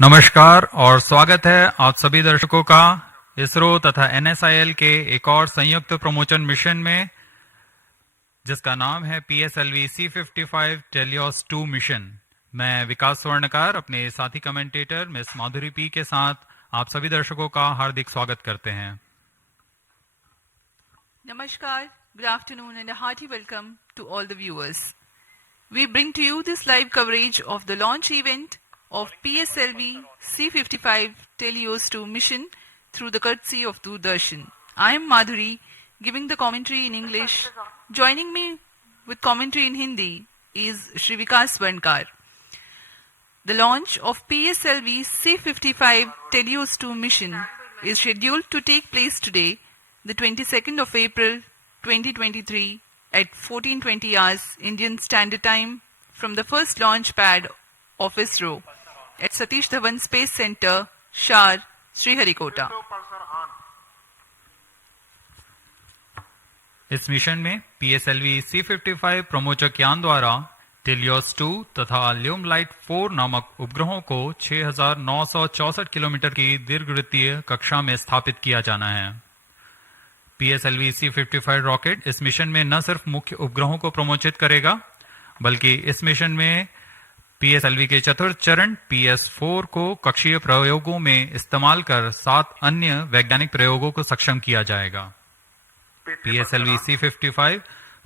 नमस्कार और स्वागत है आप सभी दर्शकों का इसरो तथा एनएसआईएल के एक और संयुक्त प्रमोशन मिशन में, जिसका नाम है PSLV-C55 TeLEOS-2 मिशन। मैं विकास स्वर्णकार अपने साथी कमेंटेटर मिस माधुरी पी के साथ आप सभी दर्शकों का हार्दिक स्वागत करते हैं। Namaskar, good afternoon and a hearty welcome to all the viewers. We bring to you this live coverage of the launch event of PSLV-C55 TeLEOS-2 mission through the courtesy of Doordarshan. I am Madhuri, giving the commentary in English. Joining me with commentary in Hindi is Shri Vikas Swarnkar. The launch of PSLV-C55 TeLEOS-2 mission is scheduled to take place today, the 22nd of April 2023 at 14:20 hours Indian Standard Time from the first launch pad of ISRO at Satish Dhawan Space Center, Shar, Sriharikota. इस mission में PSLV-C55 प्रमोचक यान द्वारा TeLEOS-2 तथा ल्यूमलाइट 4 नामक उपग्रहों को 6,964 kilometre की दीर्घवृत्तीय कक्षा में स्थापित किया जाना है। PSLV-C55 रॉकेट इस मिशन में न सिर्फ मुख्य उपग्रहों को प्रमोचित करेगा, बल्कि इस मिशन में PSLV के चतुर्थ चरण PS4 को कक्षीय प्रयोगों में इस्तेमाल कर 7 अन्य वैज्ञानिक प्रयोगों को सक्षम किया जाएगा। PSLV-C55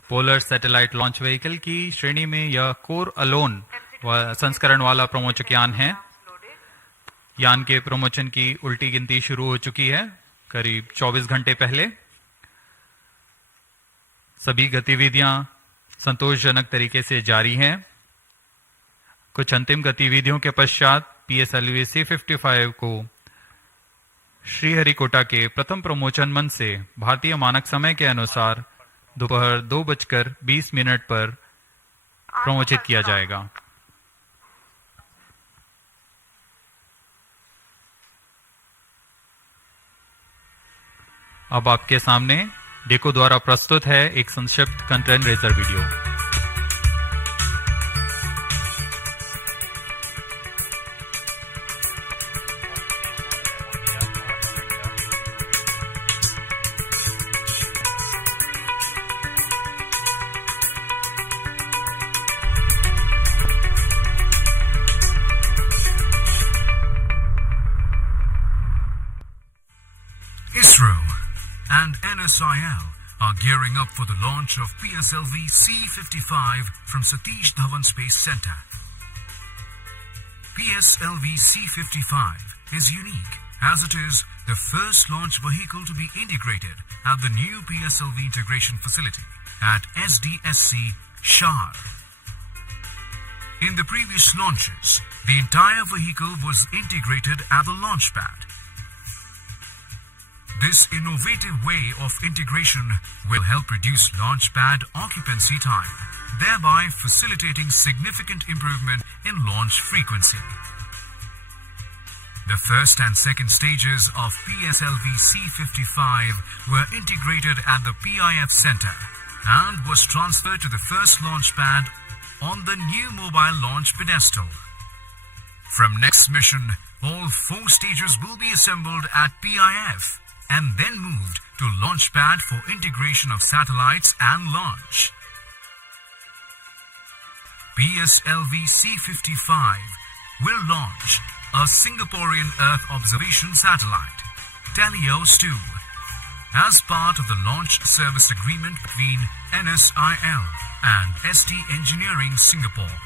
polar satellite launch vehicle की श्रेणी में यह कोर अलोन संस्करण वाला प्रमोचक यान है। यान के प्रमोचन की उल्टी गिनती शुरू हो चुकी है करीब 24 घंटे पहले। सभी गतिविधियां संतोषजनक तरीके से जारी हैं। कुछ अंतिम गतिविधियों के पश्चात PSLV-C55 को श्रीहरिकोटा के प्रथम प्रमोचन मंच से भारतीय मानक समय के अनुसार दोपहर 2:20 पर प्रमोचित किया जाएगा। अब आपके सामने डेको द्वारा प्रस्तुत है एक संक्षिप्त content razor video. ISRO and NSIL are gearing up for the launch of PSLV-C55 from Satish Dhawan Space Center. PSLV-C55 is unique as it is the first launch vehicle to be integrated at the new PSLV integration facility at SDSC Shar. In the previous launches, the entire vehicle was integrated at the launch pad. This innovative way of integration will help reduce launch pad occupancy time, thereby facilitating significant improvement in launch frequency. The first and second stages of PSLV-C55 were integrated at the PIF Center and was transferred to the first launch pad on the new mobile launch pedestal. From next mission, all 4 stages will be assembled at PIF and then moved to launch pad for integration of satellites and launch. PSLV-C55 will launch a Singaporean Earth observation satellite, TeLEOS-2, as part of the launch service agreement between NSIL and ST Engineering Singapore.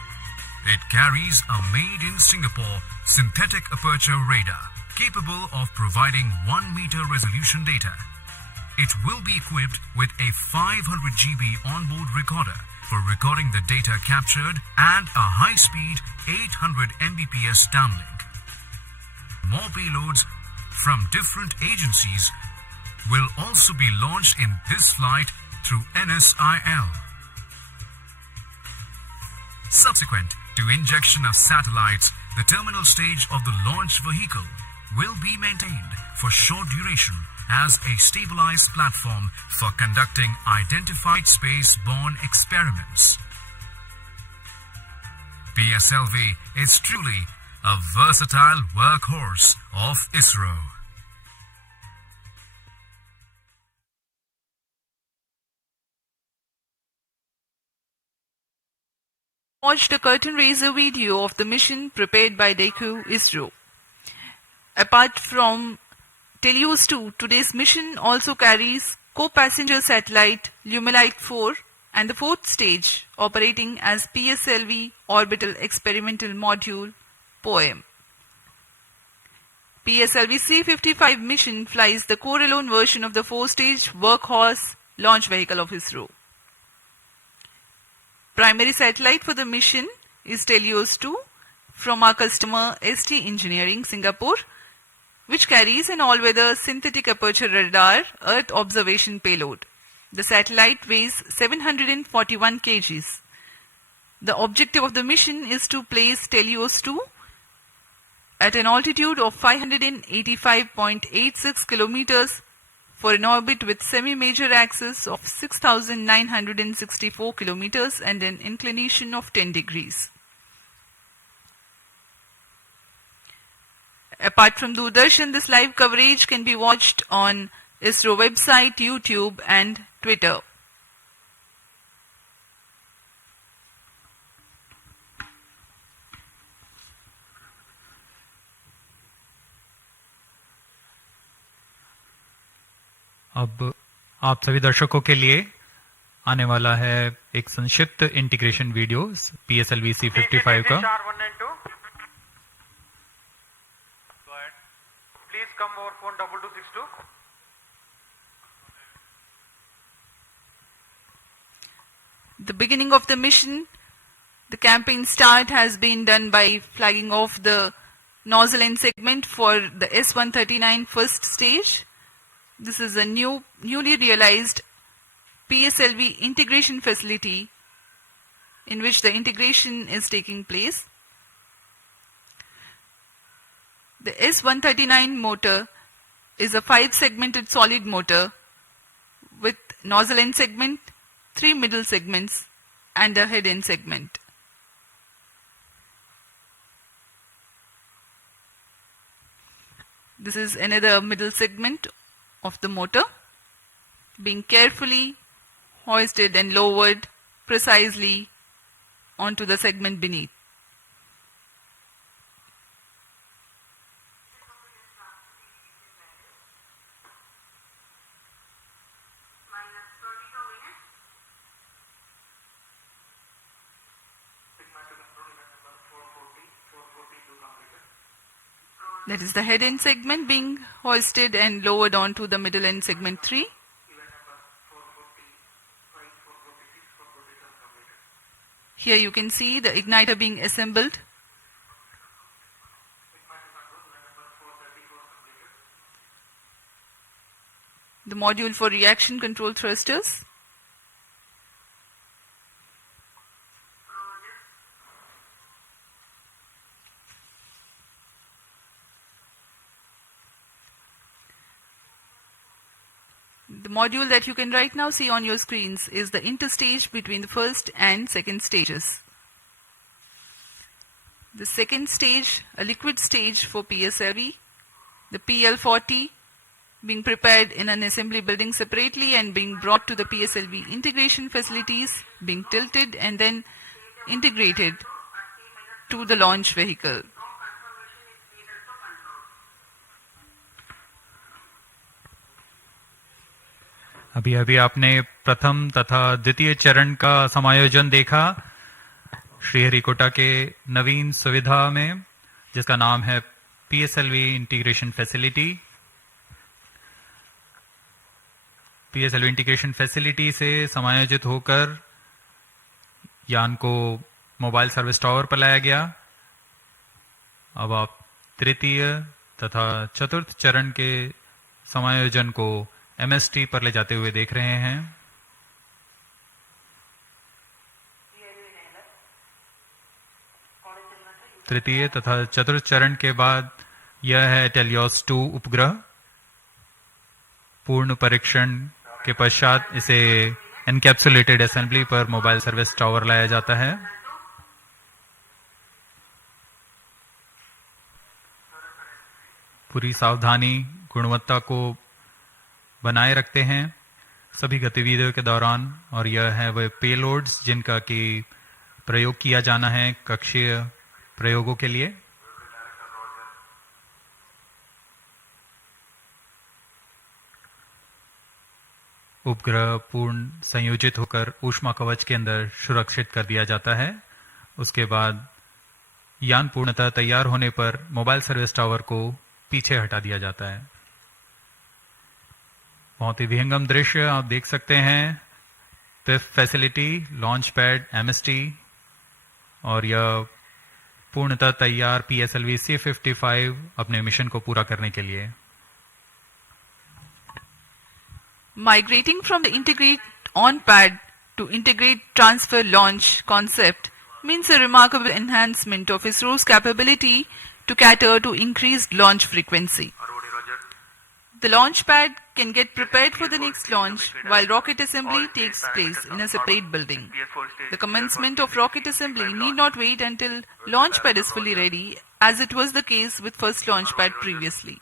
It carries a made-in-Singapore synthetic aperture radar capable of providing 1-meter resolution data. It will be equipped with a 500 GB onboard recorder for recording the data captured and a high-speed 800 Mbps downlink. More payloads from different agencies will also be launched in this flight through NSIL. Subsequent to injection of satellites, the terminal stage of the launch vehicle will be maintained for short duration as a stabilized platform for conducting identified space-borne experiments. PSLV is truly a versatile workhorse of ISRO. Watched a curtain raiser video of the mission prepared by DECU ISRO. Apart from TeLEOS-2, today's mission also carries co-passenger satellite Lumilite 4 and the fourth stage operating as PSLV Orbital Experimental Module POEM. PSLV-C55 mission flies the core-alone version of the four-stage workhorse launch vehicle of ISRO. Primary satellite for the mission is TeLEOS-2 from our customer ST Engineering, Singapore, which carries an all-weather synthetic aperture radar Earth observation payload. The satellite weighs 741 kgs. The objective of the mission is to place TeLEOS-2 at an altitude of 585.86 kilometers for an orbit with semi-major axis of 6,964 kilometers and an inclination of 10 degrees. Apart from Doordarshan, this live coverage can be watched on ISRO website, YouTube and Twitter. अब आप सभी दर्शकों के लिए आने वाला है एक संक्षिप्त इंटीग्रेशन वीडियो PSLV C55 का। Please come over phone 2262. The beginning of the mission, the campaign start has been done by flagging off the nozzle end segment for the S139 first stage. This is a newly realized PSLV integration facility in which the integration is taking place. The S139 motor is a 5-segmented solid motor with nozzle end segment, 3 middle segments and a head end segment. This is another middle segment of the motor being carefully hoisted and lowered precisely onto the segment beneath. That is the head end segment being hoisted and lowered onto the middle end segment 3. Here you can see the igniter being assembled. The module for reaction control thrusters. The module that you can right now see on your screens is the interstage between the first and second stages. The second stage, a liquid stage for PSLV, the PL40 being prepared in an assembly building separately and being brought to the PSLV integration facilities, being tilted and then integrated to the launch vehicle. अभी अभी आपने प्रथम तथा द्वितीय चरण का समायोजन देखा श्रीहरिकोटा के नवीन सुविधा में, जिसका नाम है PSLV integration facility. PSLV integration facility से समायोजित होकर यान को मोबाइल सर्विस टावर पर लाया गया। अब आप तृतीय तथा चतुर्थ चरण के समायोजन को MST पर ले जाते हुए देख रहे हैं। तृतीय तथा चतुर्थ चरण के बाद यह है TeLEOS-2 उपग्रह। पूर्ण परीक्षण के पश्चात इसे एनकैप्सुलेटेड असेंबली पर मोबाइल सर्विस टावर लाया जाता है। पूरी सावधानी गुणवत्ता को बनाए रखते हैं सभी गतिविधियों के दौरान, और यह है वह पेलोड्स जिनका कि प्रयोग किया जाना है कक्षीय प्रयोगों के लिए। उपग्रह पूर्ण संयोजित होकर ऊष्मा कवच के अंदर सुरक्षित कर दिया जाता है। उसके बाद यान पूर्णतः तैयार होने पर मोबाइल सर्विस टावर को पीछे हटा दिया जाता है। बहुत ही विहंगम दृश्य आप देख सकते हैं। PIFF facility, launch pad, MST, और यह पूर्णतः तैयार PSLV-C55 अपने मिशन को पूरा करने के लिए। Migrating from the integrate on pad to integrate transfer launch concept means a remarkable enhancement of ISRO's capability to cater to increased launch frequency. The launch pad can get prepared for the next launch while rocket assembly takes place in a separate building. The commencement of rocket assembly need not wait until launch pad is fully ready, as it was the case with first launch pad previously.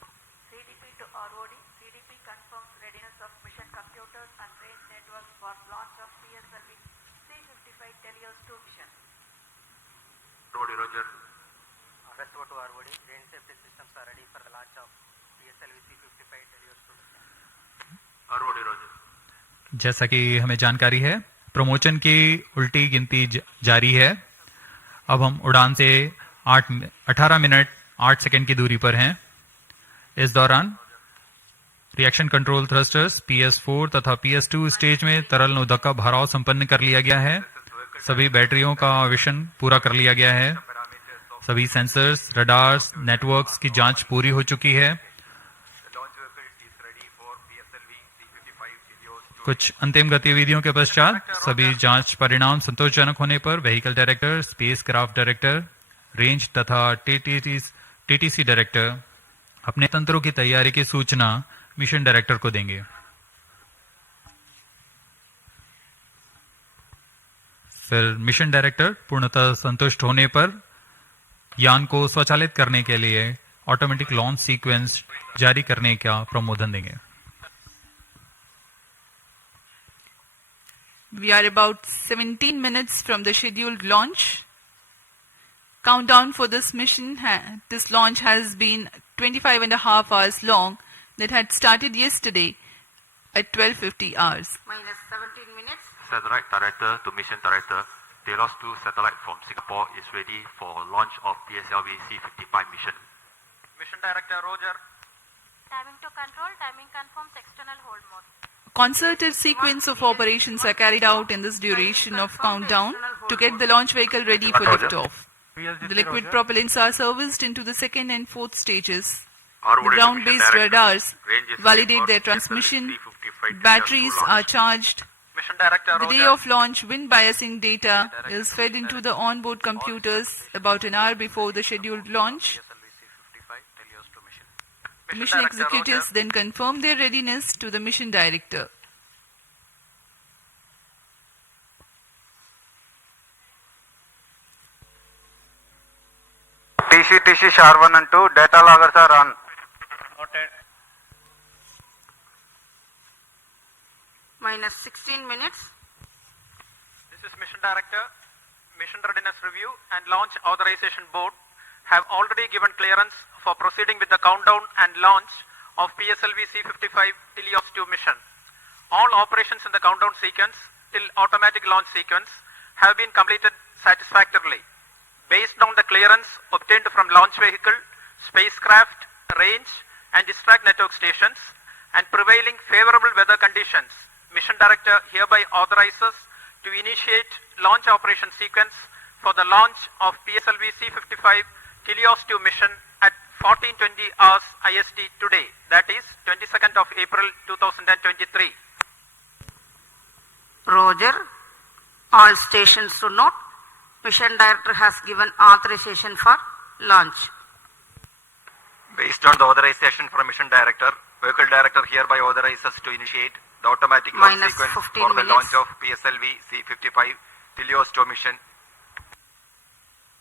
CDP to ROD. CDP confirms readiness of mission computers and range networks for launch of PSLV-C55 TeLEOS-2 mission. Roger. RSO to ROD. Range safety systems are ready for the launch of PSLV-C55 TeLEOS-2 mission. Roger. जैसा कि हमें जानकारी है, promotion की उल्टी गिनती जारी है। अब हम उड़ान से 18 मिनट 8 सेकंड की दूरी पर हैं। इस दौरान रिएक्शन कंट्रोल थ्रस्टर्स PS4 तथा PS2 स्टेज में तरल नोदक का भराव संपन्न कर लिया गया है। सभी बैटरियों का आवेशन पूरा कर लिया गया है। सभी सेंसर्स, रडार्स, नेटवर्क्स की जांच पूरी हो चुकी है। कुछ अंतिम गतिविधियों के पश्चात सभी जांच परिणाम संतोषजनक होने पर vehicle director, space craft director, range तथा टीटीसी डायरेक्टर अपने तंत्रों की तैयारी की सूचना मिशन डायरेक्टर को देंगे। फिर मिशन डायरेक्टर पूर्णतः संतुष्ट होने पर यान को स्वचालित करने के लिए ऑटोमेटिक लॉन्च सीक्वेंस जारी करने का प्रमोदन देंगे। We are about 17 minutes from the scheduled launch. Countdown for this mission, this launch has been 25 and a half hours long, that had started yesterday at 12:50 hours. Minus 17 minutes. Satellite Director to Mission Director, TeLEOS-2 satellite from Singapore is ready for launch of PSLV-C55 mission. Mission Director Roger. Timing to control. Timing confirms external hold mode. Concerted sequence of operations are carried out in this duration of countdown to get the launch vehicle ready for liftoff. The liquid propellants are serviced into the second and fourth stages. The ground-based radars validate their transmission. Batteries are charged. Mission Director The day of launch, wind biasing data is fed into the onboard computers about an hour before the scheduled launch. The mission executives then confirm their readiness to the mission director. TC SHAR 1 and 2 data loggers are on. Noted. Minus 16 minutes. This is Mission Director. Mission Readiness Review and Launch Authorization Board have already given clearance for proceeding with the countdown and launch of PSLV-C55 TeLEOS-2 mission. All operations in the countdown sequence till automatic launch sequence have been completed satisfactorily. Based on the clearance obtained from launch vehicle, spacecraft, range and distract network stations and prevailing favorable weather conditions, Mission Director hereby authorizes to initiate launch operation sequence for the launch of PSLV-C55 TeLEOS-2 mission at 14:20 hours IST today, that is 22nd of April 2023. Roger. All stations to note. Mission Director has given authorization for launch. Based on the authorization from Mission Director, Vehicle Director hereby authorizes to initiate the automatic launch Minus sequence 15 for the minutes. launch of PSLV-C55 TeLEOS-2 mission.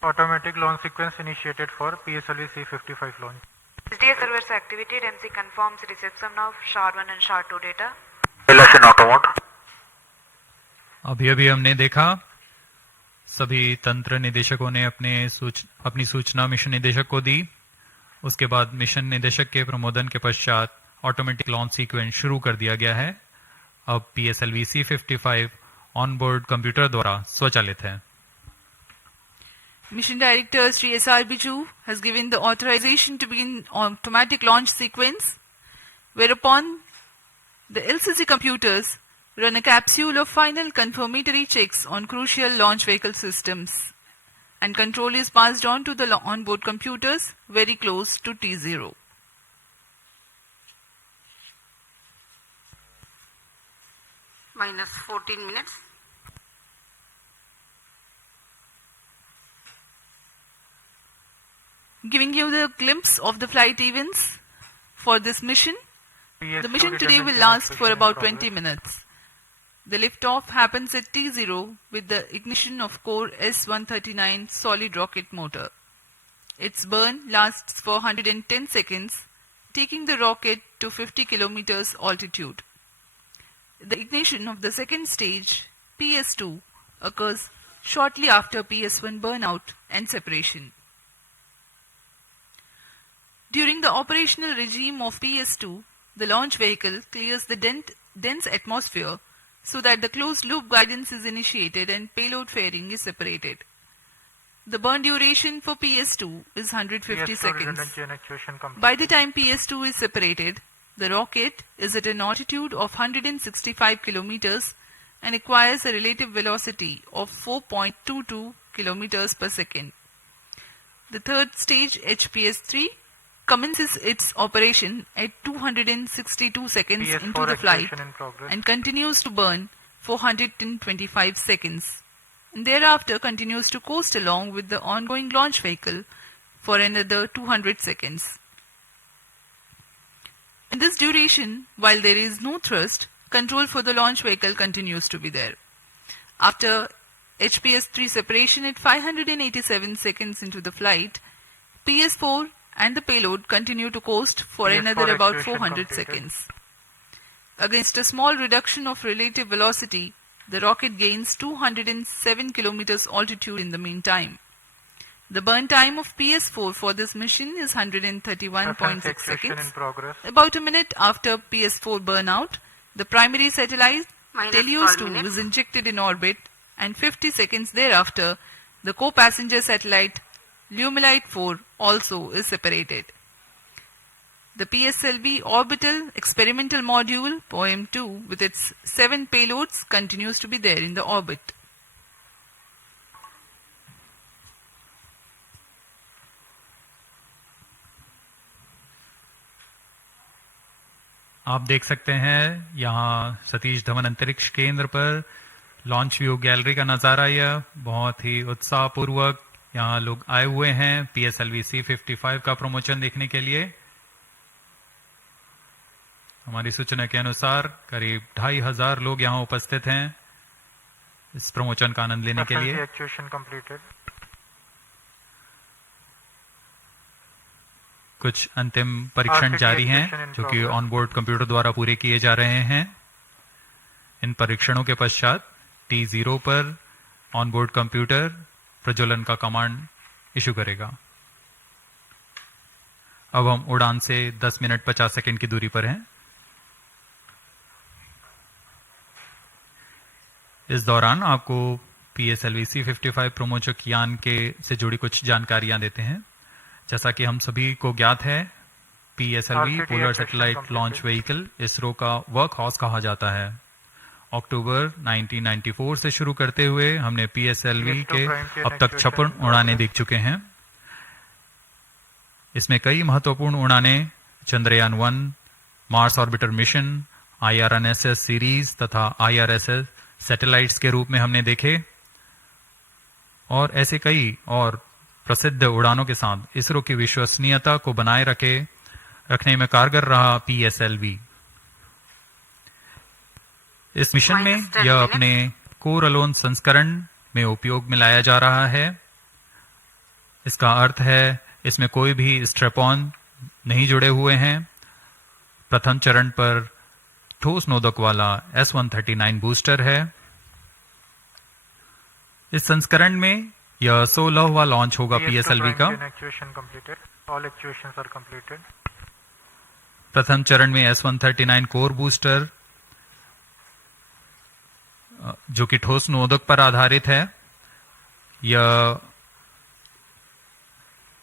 Automatic launch sequence initiated for PSLV-C55 launch. SDA servers activated. MC confirms reception of SHA-1 and SHA-2 data. अभी अभी हमने देखा सभी तंत्र निदेशकों ने अपनी सूचना मिशन निदेशक को दी। उसके बाद मिशन निदेशक के प्रमोदन के पश्चात ऑटोमेटिक लॉन्च सीक्वेंस शुरू कर दिया गया है। अब PSLV-C55 ऑनबोर्ड कंप्यूटर द्वारा स्वचालित है। Mission Director Sri S.R. Biju has given the authorization to begin automatic launch sequence, whereupon the LCC computers run a capsule of final confirmatory checks on crucial launch vehicle systems, and control is passed on to the onboard computers very close to T0. Minus 14 minutes. Giving you the glimpse of the flight events for this mission. The mission today will last for about 20 minutes. The liftoff happens at T0 with the ignition of core S-139 solid rocket motor. Its burn lasts for 110 seconds, taking the rocket to 50 kilometers altitude. The ignition of the second stage, PS2, occurs shortly after PS1 burnout and separation. During the operational regime of PS2, the launch vehicle clears the dense atmosphere so that the closed-loop guidance is initiated and payload fairing is separated. The burn duration for PS2 is 150 seconds. By the time PS2 is separated, the rocket is at an altitude of 165 kilometers and acquires a relative velocity of 4.22 kilometers per second. The third stage, HPS-3, commences its operation at 262 seconds into the flight and continues to burn for 125 seconds. And thereafter continues to coast along with the ongoing launch vehicle for another 200 seconds. In this duration, while there is no thrust, control for the launch vehicle continues to be there. After HPS-3 separation at 587 seconds into the flight, PS4 and the payload continue to coast for another about 400 seconds. Against a small reduction of relative velocity, the rocket gains 207 kilometers altitude in the meantime. The burn time of PS4 for this mission is 131.6 seconds. About a minute after PS4 burnout, the primary satellite TeLEOS-2 is injected in orbit, and 50 seconds thereafter, the co-passenger satellite Lumilite 4 also is separated. The PSLV orbital experimental module POEM-2 with its 7 payloads continues to be there in the orbit. आप देख सकते हैं यहाँ सतीश धवन अंतरिक्ष केंद्र पर launch view gallery का नजारा। यह बहुत ही उत्साहपूर्वक यहाँ लोग आए हुए हैं PSLV-C55 का प्रमोशन देखने के लिए। हमारी सूचना के अनुसार करीब 2500 लोग यहाँ उपस्थित हैं इस प्रमोशन का आनंद लेने के लिए। कुछ अंतिम परीक्षण जारी हैं जो कि ऑनबोर्ड कंप्यूटर द्वारा पूरे किए जा रहे हैं। इन परीक्षणों के पश्चात T0 पर ऑनबोर्ड कंप्यूटर प्रज्वलन का कमांड इशू करेगा। अब हम उड़ान से 10 मिनट 50 सेकंड की दूरी पर हैं। इस दौरान आपको PSLV-C55 प्रमोचक यान के से जुड़ी कुछ जानकारियां देते हैं। जैसा कि हम सभी को ज्ञात है, PSLV polar satellite launch vehicle ISRO का वर्क हाउस कहा जाता है। अक्टूबर 1994 से शुरू करते हुए हमने PSLV के अब तक 56 उड़ानें देख चुके हैं। इसमें कई महत्वपूर्ण उड़ानें Chandrayaan 1, Mars orbiter mission, IRNSS series तथा IRSS सैटेलाइट्स के रूप में हमने देखे और ऐसे कई और प्रसिद्ध उड़ानों के साथ इसरो की विश्वसनीयता को बनाए रखने में कारगर रहा PSLV। इस मिशन में यह अपने कोर अलोन संस्करण में उपयोग में लाया जा रहा है। इसका अर्थ है इसमें कोई भी स्ट्रैप ऑन नहीं जुड़े हुए हैं। प्रथम चरण पर ठोस नोदक वाला S139 बूस्टर है। इस संस्करण में यह 16वां लॉन्च होगा PSLV का। प्रथम चरण में S139 कोर बूस्टर जो कि ठोस नोदक पर आधारित है, यह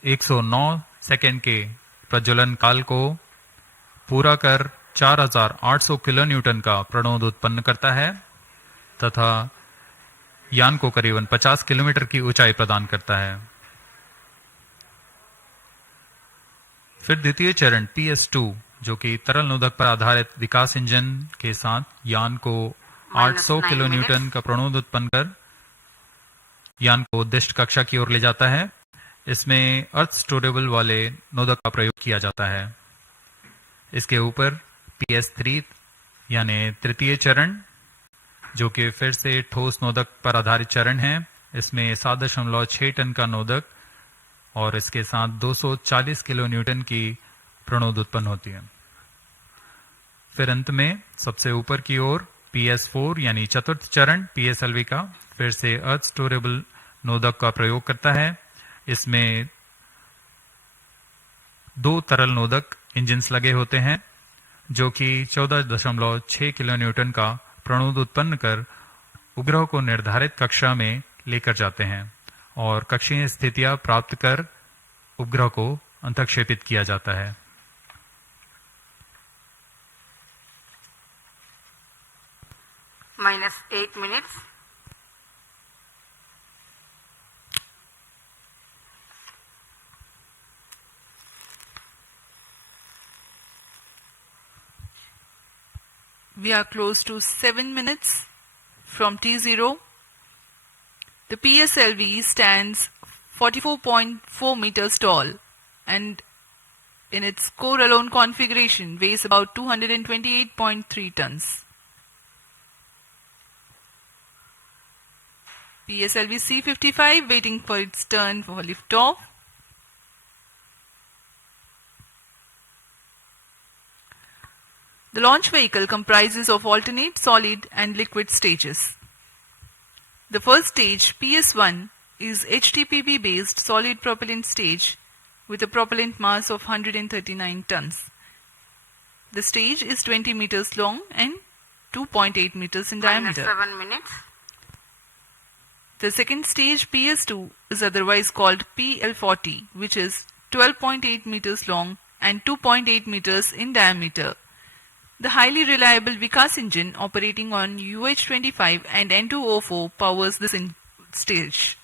109 सेकेंड के प्रज्वलन काल को पूरा कर 4800 किलो न्यूटन का प्रणोद उत्पन्न करता है तथा यान को करीबन 50 किलोमीटर की ऊंचाई प्रदान करता है। फिर द्वितीय चरण PS2 जो कि तरल नोदक पर आधारित विकास इंजन के साथ यान को 800 किलो न्यूटन का प्रणोद उत्पन्न कर यान को उद्दिष्ट कक्षा की ओर ले जाता है। इसमें अर्थ स्टोरेबल वाले नोदक का प्रयोग किया जाता है। इसके ऊपर PS3 यानी तृतीय चरण जो कि फिर से ठोस नोदक पर आधारित चरण है। इसमें 7.6 टन का नोदक और इसके साथ 240 किलो न्यूटन की प्रणोद उत्पन्न होती है। फिर अंत में सबसे ऊपर की ओर PS4 यानी चतुर्थ चरण PSLV का फिर से अर्थ स्टोरेबल नोदक का प्रयोग करता है। इसमें 2 तरल नोदक इंजिन्स लगे होते हैं जो कि 14.6 किलो न्यूटन का प्रणोद उत्पन्न कर उपग्रह को निर्धारित कक्षा में लेकर जाते हैं और कक्षीय स्थितियां प्राप्त कर उपग्रह को अंतक्षेपित किया जाता है। -8 minutes. We are close to 7 minutes from T0. The PSLV stands 44.4 meters tall and in its core alone configuration weighs about 228.3 tons. PSLV-C55 waiting for its turn for liftoff. The launch vehicle comprises of alternate, solid and liquid stages. The first stage, PS1, is HTPB based solid propellant stage with a propellant mass of 139 tons. The stage is 20 meters long and 2.8 meters in diameter. -7 minutes. The second stage, PS2, is otherwise called PL40, which is 12.8 meters long and 2.8 meters in diameter. The highly reliable Vikas engine operating on UH-25 and N2O4 powers this stage.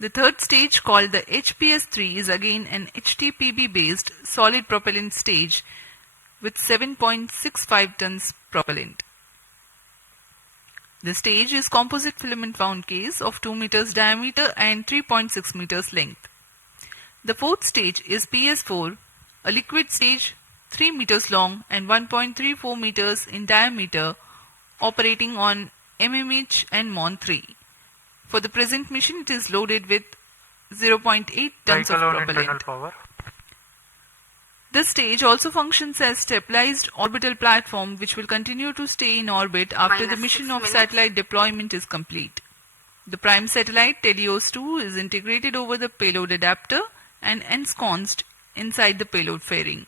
The third stage, called the HPS3, is again an HTPB based solid propellant stage with 7.65 tons propellant. The stage is composite filament wound case of 2 meters diameter and 3.6 meters length. The fourth stage is PS4, a liquid stage 3 meters long and 1.34 meters in diameter, operating on MMH and MON3. For the present mission, it is loaded with 0.8 tons of propellant. This stage also functions as stabilized orbital platform which will continue to stay in orbit after the mission of satellite deployment is complete. The prime satellite TeLEOS-2 is integrated over the payload adapter and ensconced inside the payload fairing.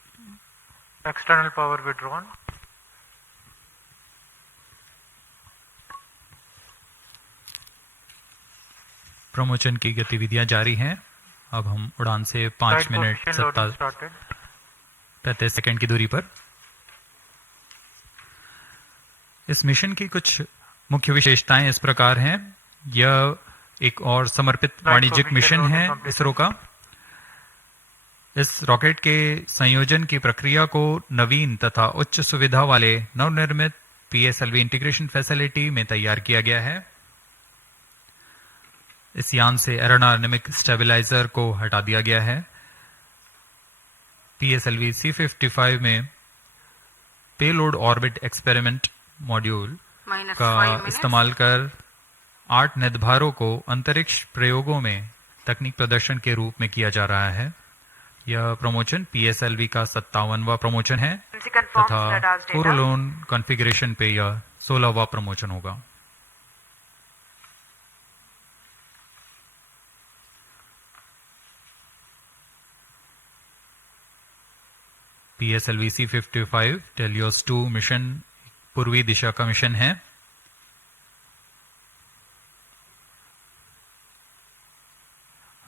External power withdrawn. Promotion की गतिविधियां जारी हैं। अब हम उड़ान से 5 minute 35 second की दूरी पर। इस मिशन की कुछ मुख्य विशेषताएं इस प्रकार हैं। यह एक और समर्पित वाणिज्यिक मिशन है इसरो का। इस रॉकेट के संयोजन की प्रक्रिया को नवीन तथा उच्च सुविधा वाले नवनिर्मित PSLV इंटीग्रेशन फैसिलिटी में तैयार किया गया है। इस यान से एरोडायनेमिक स्टेबलाइजर को हटा दिया गया है। PSLV-C55 में पेलोड ऑर्बिट एक्सपेरिमेंट मॉड्यूल का इस्तेमाल कर 8 निर्धारों को अंतरिक्ष प्रयोगों में तकनीक प्रदर्शन के रूप में किया जा रहा है। यह प्रमोशन PSLV का 57वां प्रमोशन है She confirms तथा radar's data. कोरोलोन कॉन्फ़िगरेशन पे यह 16वां प्रमोशन होगा। PSLV-C55 TeLEOS-2 मिशन पूर्वी दिशा का मिशन है।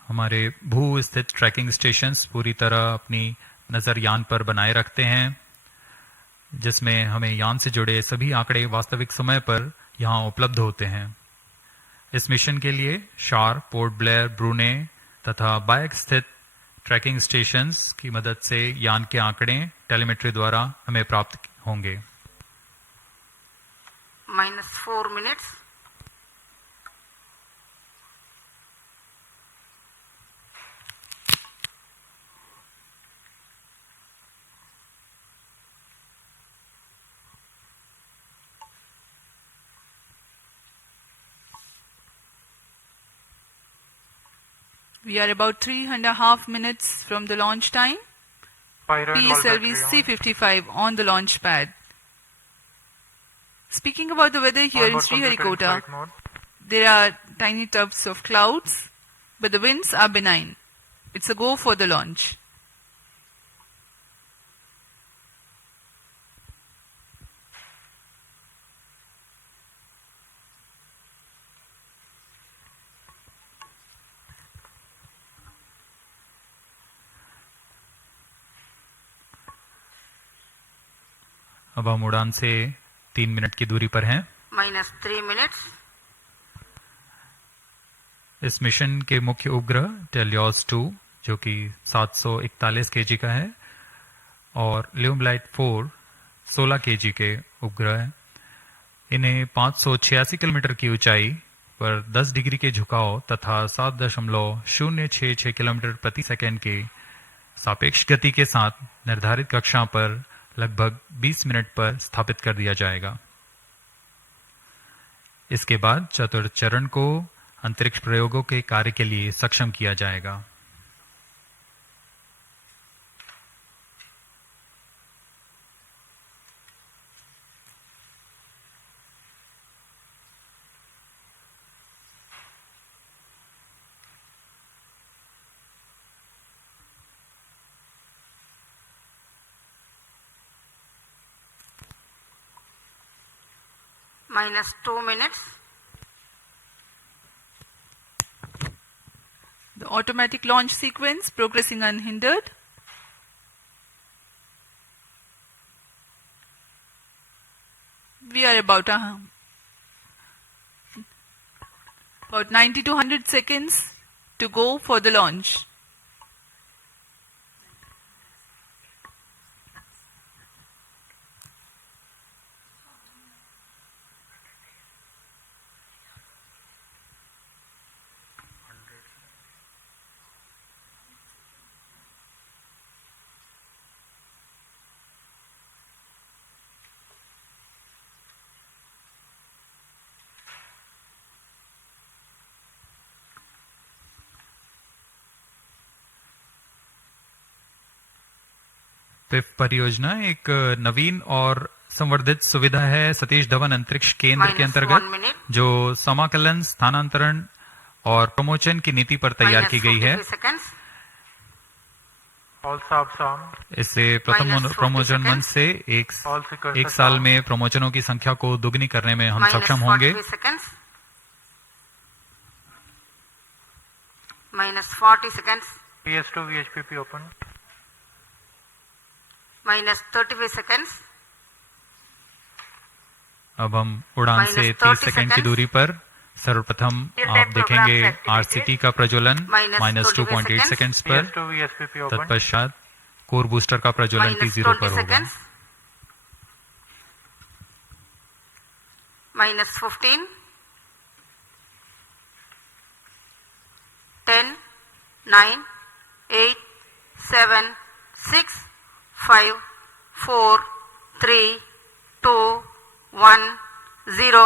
हमारे भू स्थित ट्रैकिंग स्टेशंस पूरी तरह अपनी नज़र यान पर बनाए रखते हैं, जिसमें हमें यान से जुड़े सभी आंकड़े वास्तविक समय पर यहां उपलब्ध होते हैं। इस मिशन के लिए शार, पोर्ट ब्लेयर, ब्रूने तथा बायक स्थित ट्रैकिंग स्टेशंस की मदद से यान के आंकड़े टेलीमेट्री द्वारा हमें प्राप्त होंगे। -4 minutes. We are about 3.5 minutes from the launch time. Pyro and wall battery on. PSLV-C55 on the launch pad. Speaking about the weather here in Onboard computer in Sriharikota, flight mode. there are tiny tufts of clouds, but the winds are benign. It's a go for the launch. अब हम उड़ान से 3 minute की दूरी पर हैं। -3 minutes. इस mission के मुख्य उपग्रह TeLEOS-2 जो कि 741 kg का है और ल्यूमलाइट 4 16 kg के उपग्रह हैं। इन्हें 586 किलोमीटर की ऊंचाई पर 10 डिग्री के झुकाव तथा 7.066 किलोमीटर प्रति सेकंड के सापेक्ष गति के साथ निर्धारित कक्षा पर लगभग 20 मिनट पर स्थापित कर दिया जाएगा। इसके बाद चतुर्थ चरण को अंतरिक्ष प्रयोगों के कार्य के लिए सक्षम किया जाएगा। -2 minutes. The automatic launch sequence progressing unhindered. We are about 90 to 100 seconds to go for the launch. PIFF परियोजना एक नवीन और संवर्धित सुविधा है सतीश धवन अंतरिक्ष केंद्र के -1 अंतर्गत minute. जो समाकलन, स्थानांतरण और प्रमोशन की नीति पर तैयार की गई है। -43 seconds. All subs on. इससे प्रथम -40 प्रमोशन मंच seconds. से All seekers एक are साल on. में प्रमोशनों की संख्या को दुगनी करने में हम सक्षम होंगे। -43 seconds. -40 seconds. PS2 VHPP open. -35 seconds. अब हम उड़ान से 30 -30 सेकंड की seconds. दूरी पर सर्वप्रथम आप देखेंगे RCT का प्रज्वलन -2.8 सेकंड्स पर। PS2 VSPP open. तत्पश्चात कोर बूस्टर का प्रज्वलन T0 -20 पर होगा। seconds. -15. 10, 9, 8, 7, 6, 5, 4, 3, 2, 1, 0.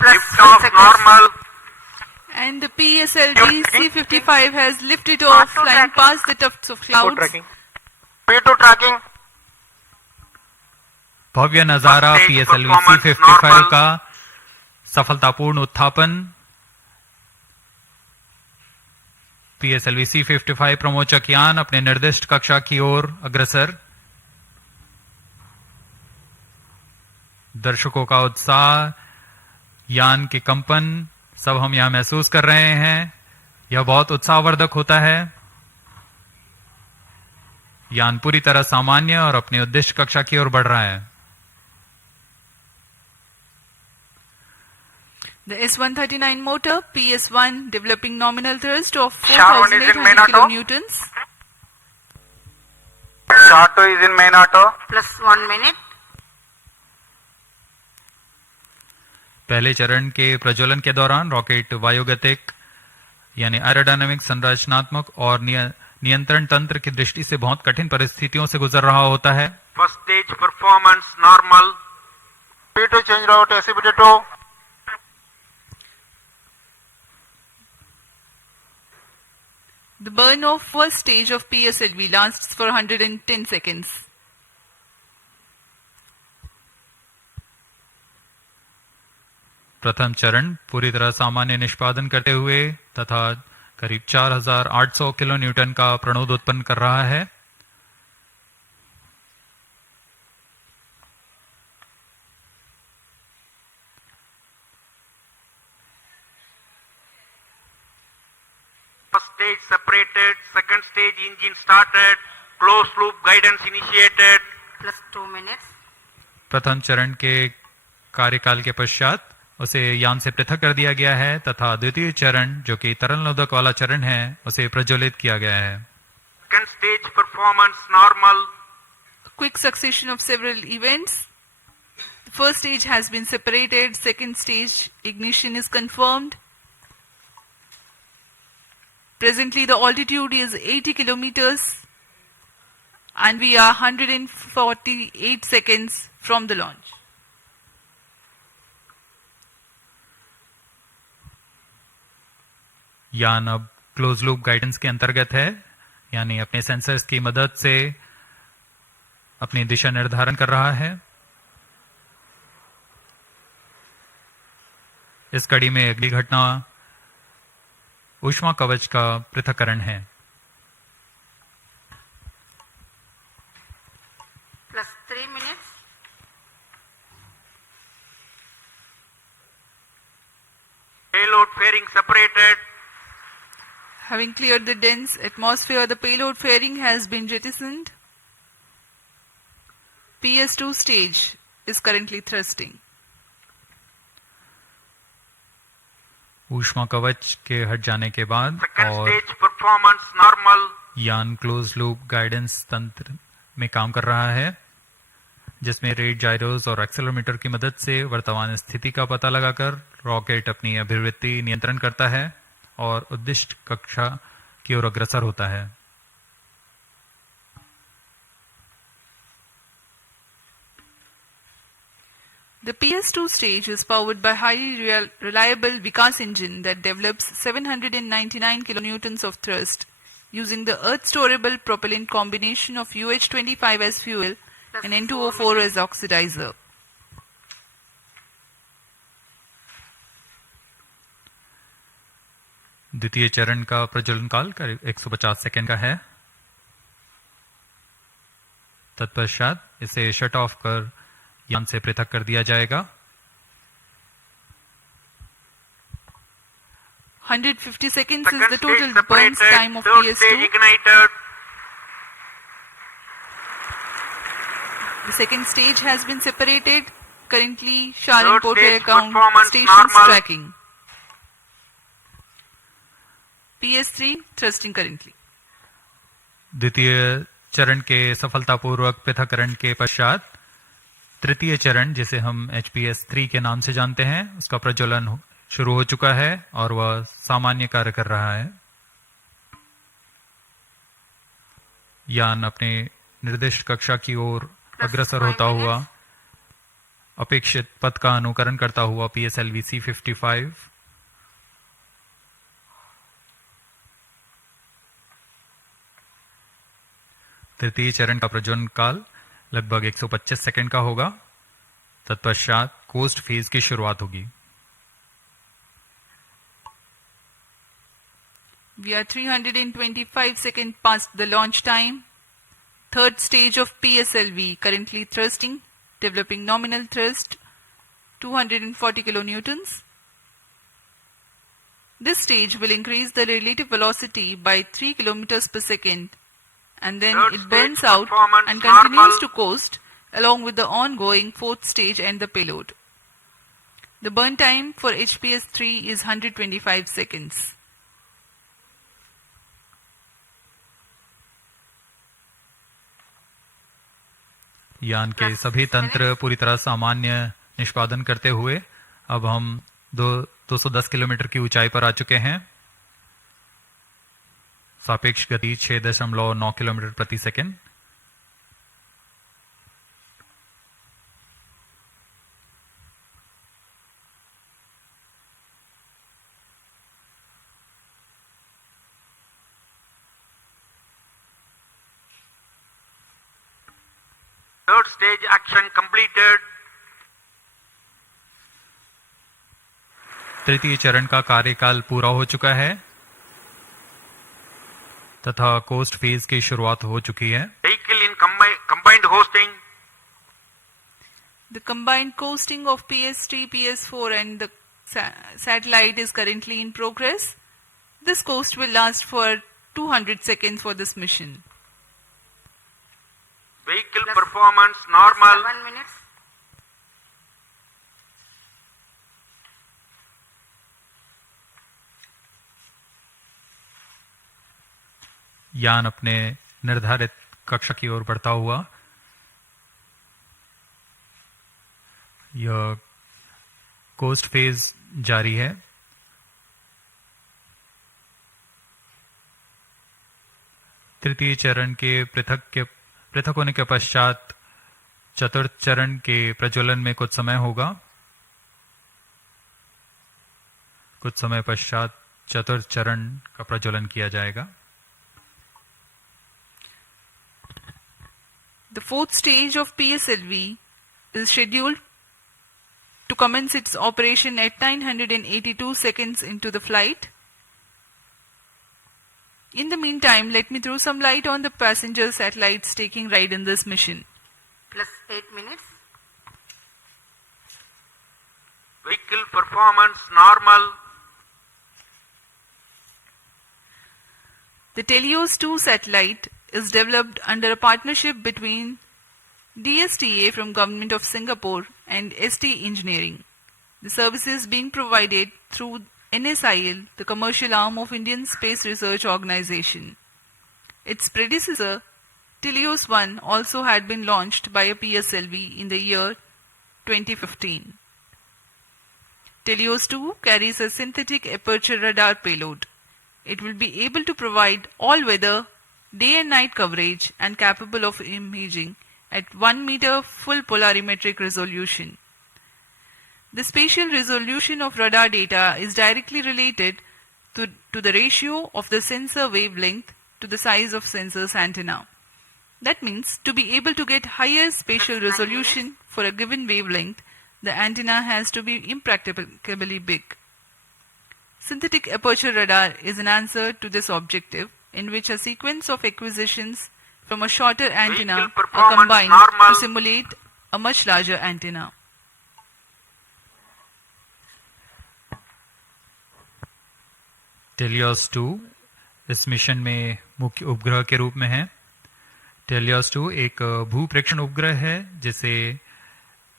Plus 1 seconds. And the PSLV-C55 has lifted off, flying past the tufts of clouds. P2 tracking. भव्य नजारा PSLV-C55 का सफलतापूर्ण उत्थापन। PSLV-C55 प्रमोचक यान अपने निर्दिष्ट कक्षा की ओर अग्रसर। दर्शकों का उत्साह, यान के कंपन सब हम यहां महसूस कर रहे हैं। यह बहुत उत्साहवर्धक होता है। यान पूरी तरह सामान्य और अपनी उद्देश्य कक्षा की ओर बढ़ रहा है। The S139 motor PS1 developing nominal thrust of Sharp 1 is in main 4,800 auto. kilonewtons. Short 2 is in main auto. plus 1 minute. पहले चरण के प्रज्वलन के दौरान रॉकेट वायुगतिक यानी एरोडायनामिक, संरचनात्मक और नियंत्रण तंत्र की दृष्टि से बहुत कठिन परिस्थितियों से गुजर रहा होता है। First stage performance normal. P2 change route SCPT2. The burn of first stage of PSLV lasts for 110 seconds. प्रथम चरण पूरी तरह सामान्य निष्पादन करते हुए तथा करीब 4800 किलो न्यूटन का प्रणोद उत्पन्न कर रहा है। First stage separated, second stage engine started, closed loop guidance initiated. plus 2 minutes. प्रथम चरण के कार्यकाल के पश्चात उसे यान से पृथक कर दिया गया है तथा द्वितीय चरण जो कि तरल नोदक वाला चरण है उसे प्रज्वलित किया गया है। Second stage performance normal. Quick succession of several events. The first stage has been separated, second stage ignition is confirmed. Presently the altitude is 80 kilometers and we are 148 seconds from the launch. यान अब close loop guidance के अंतर्गत है, यानी अपने sensors की मदद से अपनी दिशा निर्धारण कर रहा है। इस कड़ी में अगली घटना ऊष्मा कवच का पृथक्करण है। plus 3 minutes. Payload fairing separated. Having cleared the dense atmosphere, the payload fairing has been jettisoned. PS2 stage is currently thrusting. ऊष्मा कवच के हट जाने के बाद Second और stage performance normal. यान क्लोज लूप गाइडेंस तंत्र में काम कर रहा है, जिसमें रेट जायरोस और एक्सेलेरोमीटर की मदद से वर्तमान स्थिति का पता लगाकर रॉकेट अपनी अभिवृत्ति नियंत्रण करता है और उद्दिष्ट कक्षा की ओर अग्रसर होता है। The PS2 stage is powered by highly reliable Vikas engine that develops 799 kilonewtons of thrust using the earth-storable propellant combination of UH-25 as fuel and N2O4 as oxidizer. द्वितीय चरण का प्रज्वलन काल करीब 150 सेकेंड का है। तत्पश्चात इसे शट ऑफ कर यान से पृथक कर दिया जाएगा। 150 seconds is Second the stage total burn separated. time of Third stage PS2. ignited. The second stage has been separated. Currently, Sharan Third Porter stage account performance stations normal. tracking. PS3 thrusting currently. द्वितीय चरण के सफलतापूर्वक पृथक्करण के पश्चात तृतीय चरण, जिसे हम HPS-3 के नाम से जानते हैं, उसका प्रज्वलन शुरू हो चुका है और वह सामान्य कार्य कर रहा है। यान अपने निर्दिष्ट कक्षा की ओर अग्रसर होता हुआ अपेक्षित पथ का अनुकरण करता हुआ PSLV-C55 तृतीय चरण का प्रज्वलन काल लगभग 125 सेकंड का होगा। तत्पश्चात कोस्ट फेज की शुरुआत होगी। We are 325 seconds past the launch time. Third stage of PSLV, currently thrusting, developing nominal thrust 240 kilonewtons. This stage will increase the relative velocity by 3 kilometers per second, and then Third it burns stage out performance and continues normal. to coast along with the ongoing fourth stage and the payload. The burn time for HPS-3 is 125 seconds. यान के सभी तंत्र पूरी तरह सामान्य निष्पादन करते हुए अब हम 210 किलोमीटर की ऊंचाई पर आ चुके हैं। सापेक्ष गति 6.9 किलोमीटर प्रति second. Third stage action completed. तृतीय चरण का कार्यकाल पूरा हो चुका है तथा कोस्ट फेज की शुरुआत हो चुकी है। Vehicle in combined hosting. The combined coasting of PS3, PS4 and the satellite is currently in progress. This coast will last for 200 seconds for this mission. Vehicle performance normal. 7 minutes. यान अपने निर्धारित कक्षा की ओर बढ़ता हुआ यह कोस्ट फेज जारी है। तृतीय चरण के पृथक होने के पश्चात चतुर्थ चरण के प्रज्वलन में कुछ समय होगा। कुछ समय पश्चात चतुर्थ चरण का प्रज्वलन किया जाएगा। The fourth stage of PSLV is scheduled to commence its operation at 982 seconds into the flight. In the meantime, let me throw some light on the passenger satellites taking ride in this mission. Plus 8 minutes. Vehicle performance normal. The TeLEOS-2 satellite is developed under a partnership between DSTA from Government of Singapore and ST Engineering. The services being provided through NSIL, the commercial arm of Indian Space Research Organization. Its predecessor, TeLEOS-1, also had been launched by a PSLV in the year 2015. TeLEOS-2 carries a synthetic aperture radar payload. It will be able to provide all-weather, day and night coverage and capable of imaging at 1 meter full polarimetric resolution. The spatial resolution of radar data is directly related to the ratio of the sensor wavelength to the size of sensor's antenna. That means to be able to get higher spatial resolution for a given wavelength, the antenna has to be impracticably big. Synthetic aperture radar is an answer to this objective, in which a sequence of acquisitions from a shorter antenna are combined to simulate a much larger antenna. TeLEOS-2 इस mission में मुख्य उपग्रह के रूप में है। TeLEOS-2 एक भूप्रेक्षण उपग्रह है जिसे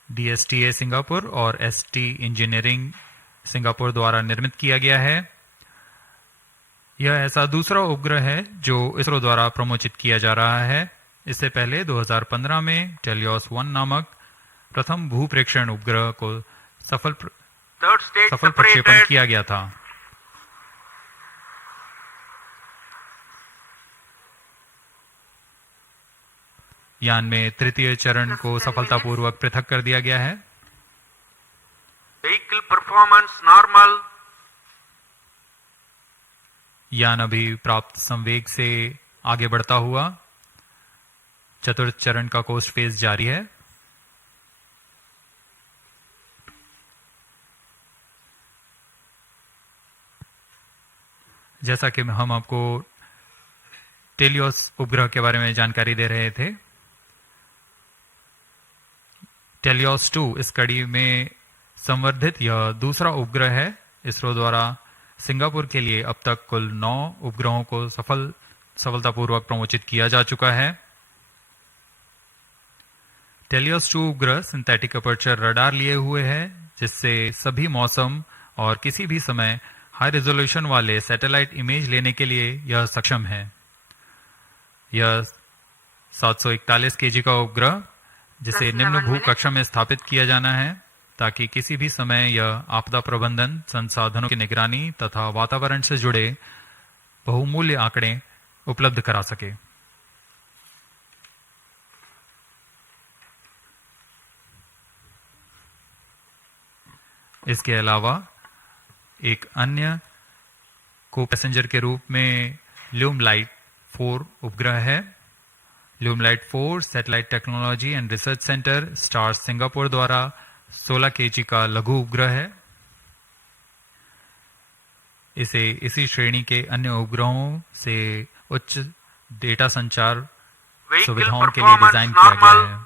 DSTA सिंगापुर और ST इंजीनियरिंग सिंगापुर द्वारा निर्मित किया गया है। यह ऐसा दूसरा उपग्रह है जो इसरो द्वारा प्रमोचित किया जा रहा है। इससे पहले 2015 में TeLEOS-1 नामक प्रथम भूप्रेक्षण उपग्रह को सफल प्रक्षेपण किया गया था। यान में तृतीय चरण को सफलतापूर्वक पृथक कर दिया गया है। Vehicle performance normal. यान अभी प्राप्त संवेग से आगे बढ़ता हुआ चतुर्थ चरण का कोस्ट फेज जारी है। जैसा कि हम आपको टेलियोस उपग्रह के बारे में जानकारी दे रहे थे, TeLEOS-2 इस कड़ी में संवर्धित यह दूसरा उपग्रह है। इसरो द्वारा सिंगापुर के लिए अब तक कुल 9 उपग्रहों को सफलतापूर्वक प्रमोचित किया जा चुका है। TeLEOS-2 उपग्रह सिंथेटिक अपर्चर रडार लिए हुए है, जिससे सभी मौसम और किसी भी समय हाई रेजोल्यूशन वाले सैटेलाइट इमेज लेने के लिए यह सक्षम है। यह 741 केजी का उपग्रह, जिसे निम्न भू कक्षा में स्थापित किया जाना है, ताकि किसी भी समय यह आपदा प्रबंधन, संसाधनों की निगरानी तथा वातावरण से जुड़े बहुमूल्य आंकड़े उपलब्ध करा सके। इसके अलावा एक अन्य को पैसेंजर के रूप में ल्यूमलाइट 4 उपग्रह है। ल्यूमलाइट 4 satellite technology and research centre stars Singapore द्वारा 16 केजी का लघु उपग्रह है। इसे इसी श्रेणी के अन्य उपग्रहों से उच्च डेटा संचार सुविधाओं के लिए डिजाइन किया गया है।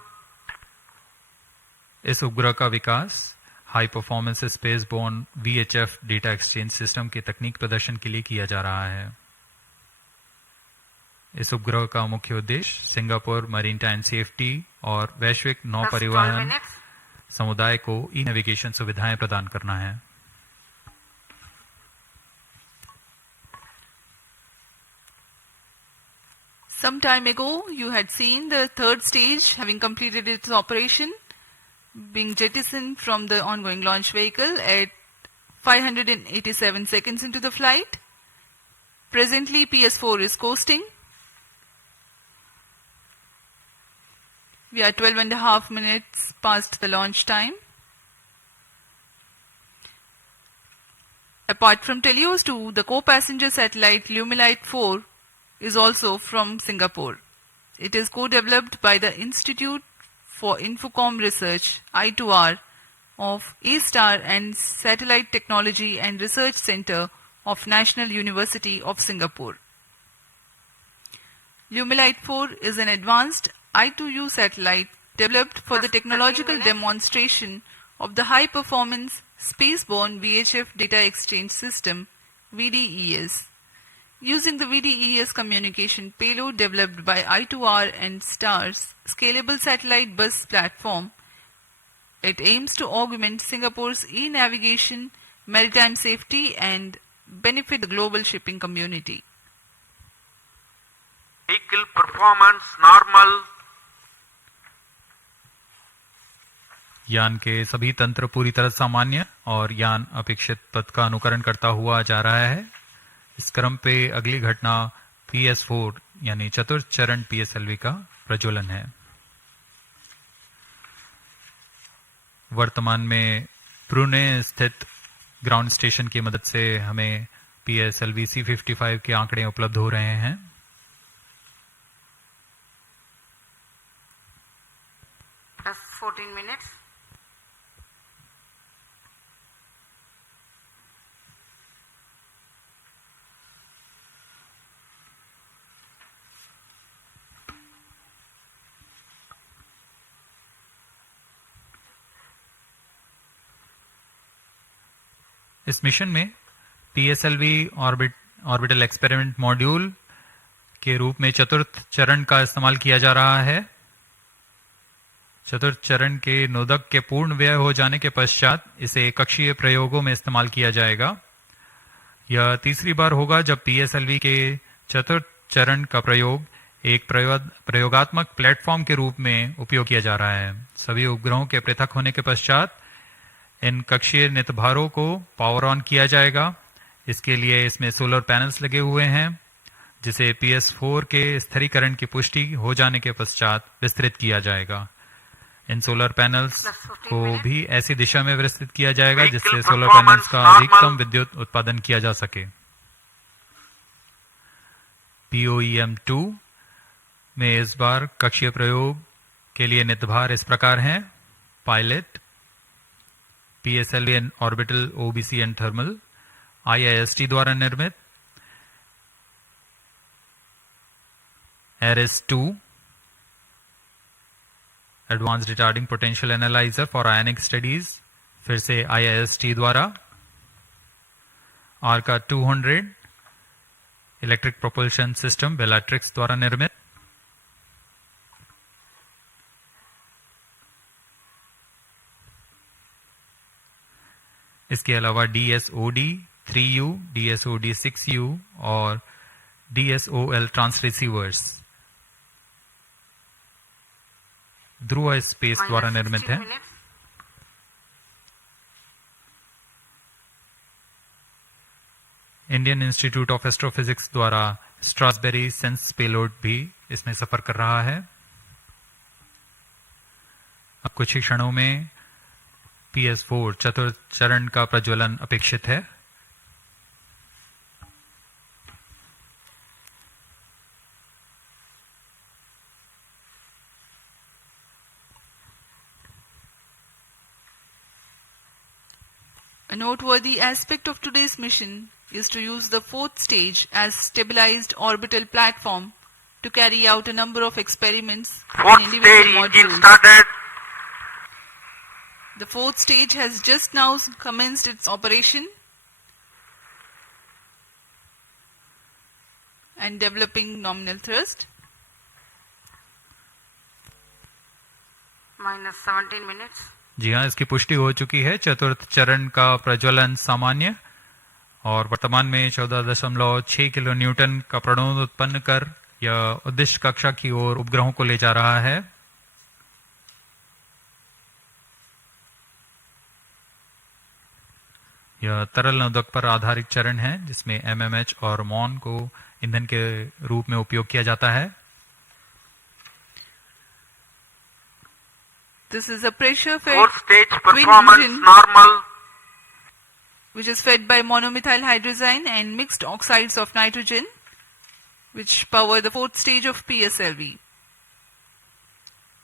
इस उपग्रह का विकास high performance space borne VHF data exchange system के तकनीक प्रदर्शन के लिए किया जा रहा है। इस उपग्रह का मुख्य उद्देश्य सिंगापुर मैरीटाइम सेफ्टी और वैश्विक नौ परिवहन समुदाय को ई नेविगेशन सुविधाएं प्रदान करना है। Some time ago, you had seen the third stage having completed its operation, being jettisoned from the ongoing launch vehicle at 587 seconds into the flight. Presently, PS4 is coasting. We are 12.5 minutes past the launch time. Apart from TeLEOS-2, the co-passenger satellite Lumilite 4 is also from Singapore. It is co-developed by the Institute for Infocom Research, I2R, of A-Star and Satellite Technology and Research Center of National University of Singapore. Lumilite 4 is an advanced I2U satellite developed for the technological demonstration of the high-performance spaceborne VHF data exchange system, VDES. Using the VDES communication payload developed by I2R and STAR's scalable satellite bus platform, it aims to augment Singapore's e-navigation, maritime safety and benefit the global shipping community. Vehicle performance normal. यान के सभी तंत्र पूरी तरह सामान्य और यान अपेक्षित पथ का अनुकरण करता हुआ जा रहा है। इस क्रम पे अगली घटना PS4 यानी चतुर्थ चरण PSLV का प्रज्वलन है। वर्तमान में ब्रुने स्थित ग्राउंड स्टेशन की मदद से हमें PSLV-C55 के आंकड़े उपलब्ध हो रहे हैं। Plus 14 minutes. इस मिशन में PSLV ऑर्बिटल एक्सपेरिमेंट मॉड्यूल के रूप में चतुर्थ चरण का इस्तेमाल किया जा रहा है। चतुर्थ चरण के नोदक के पूर्ण व्यय हो जाने के पश्चात इसे कक्षीय प्रयोगों में इस्तेमाल किया जाएगा। यह तीसरी बार होगा जब PSLV के चतुर्थ चरण का प्रयोग एक प्रयोगात्मक प्लेटफॉर्म के रूप में उपयोग किया जा रहा है। सभी उपग्रहों के पृथक होने के पश्चात इन कक्षीय नितभारों को पावर ऑन किया जाएगा। इसके लिए इसमें सोलर पैनल्स लगे हुए हैं, जिसे PS4 के स्थिरीकरण की पुष्टि हो जाने के पश्चात विस्तृत किया जाएगा। इन सोलर पैनल्स को भी ऐसी दिशा में विस्तृत किया जाएगा जिससे सोलर पैनल्स का अधिकतम विद्युत उत्पादन किया जा सके। POEM-2 में इस बार कक्षीय प्रयोग के लिए नितभार इस प्रकार हैं: pilot, PSLV and orbital OBC and thermal, IIST द्वारा निर्मित ARIS-2 advance retarding potential analyser for ionic studies, फिर से IIST द्वारा, Arka 200 electric propulsion system Bellatrix द्वारा निर्मित, इसके अलावा DSOD 3U, DSOD 6U और DSOL ट्रांसरिसीवर्स ध्रुव स्पेस द्वारा निर्मित है। इंडियन इंस्टीट्यूट ऑफ एस्ट्रोफिजिक्स द्वारा स्ट्रासबेरी सेंस पेलोड भी इसमें सफर कर रहा है। अब कुछ ही क्षणों में PS4 चतुर्थ चरण का प्रज्वलन अपेक्षित है। A noteworthy aspect of today's mission is to use the fourth stage as stabilized orbital platform to carry out a number of experiments Fourth in stage individual engine modules. started. The fourth stage has just now commenced its operation and developing nominal thrust. minus 17 minutes. जी हाँ, इसकी पुष्टि हो चुकी है। चतुर्थ चरण का प्रज्वलन सामान्य और वर्तमान में 14.6 किलो न्यूटन का प्रणोद उत्पन्न कर यह उद्दिष्ट कक्षा की ओर उपग्रहों को ले जा रहा है। यह तरल नोदक पर आधारित चरण है जिसमें MMH और MON को ईंधन के रूप में उपयोग किया जाता है। This is a pressure-fed Fourth stage twin performance engine normal. which is fed by monomethyl hydrazine and mixed oxides of nitrogen, which power the fourth stage of PSLV.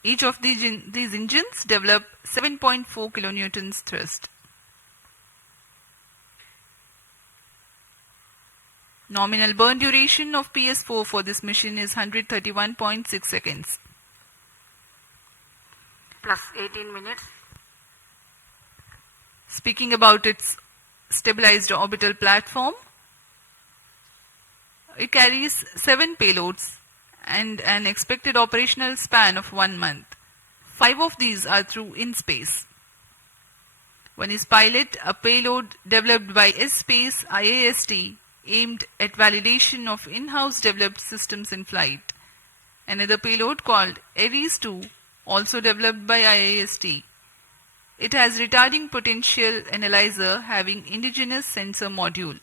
Each of these engines develop 7.4 kilonewtons thrust. Nominal burn duration of PS4 for this mission is 131.6 seconds. Plus 18 minutes. Speaking about its stabilized orbital platform, it carries 7 payloads and an expected operational span of 1 month. 5 of these are through in-space. One is Pilot, a payload developed by S-Space IAST aimed at validation of in-house developed systems in flight. Another payload called ARIS-2, also developed by IAST. It has retarding potential analyzer having indigenous sensor module.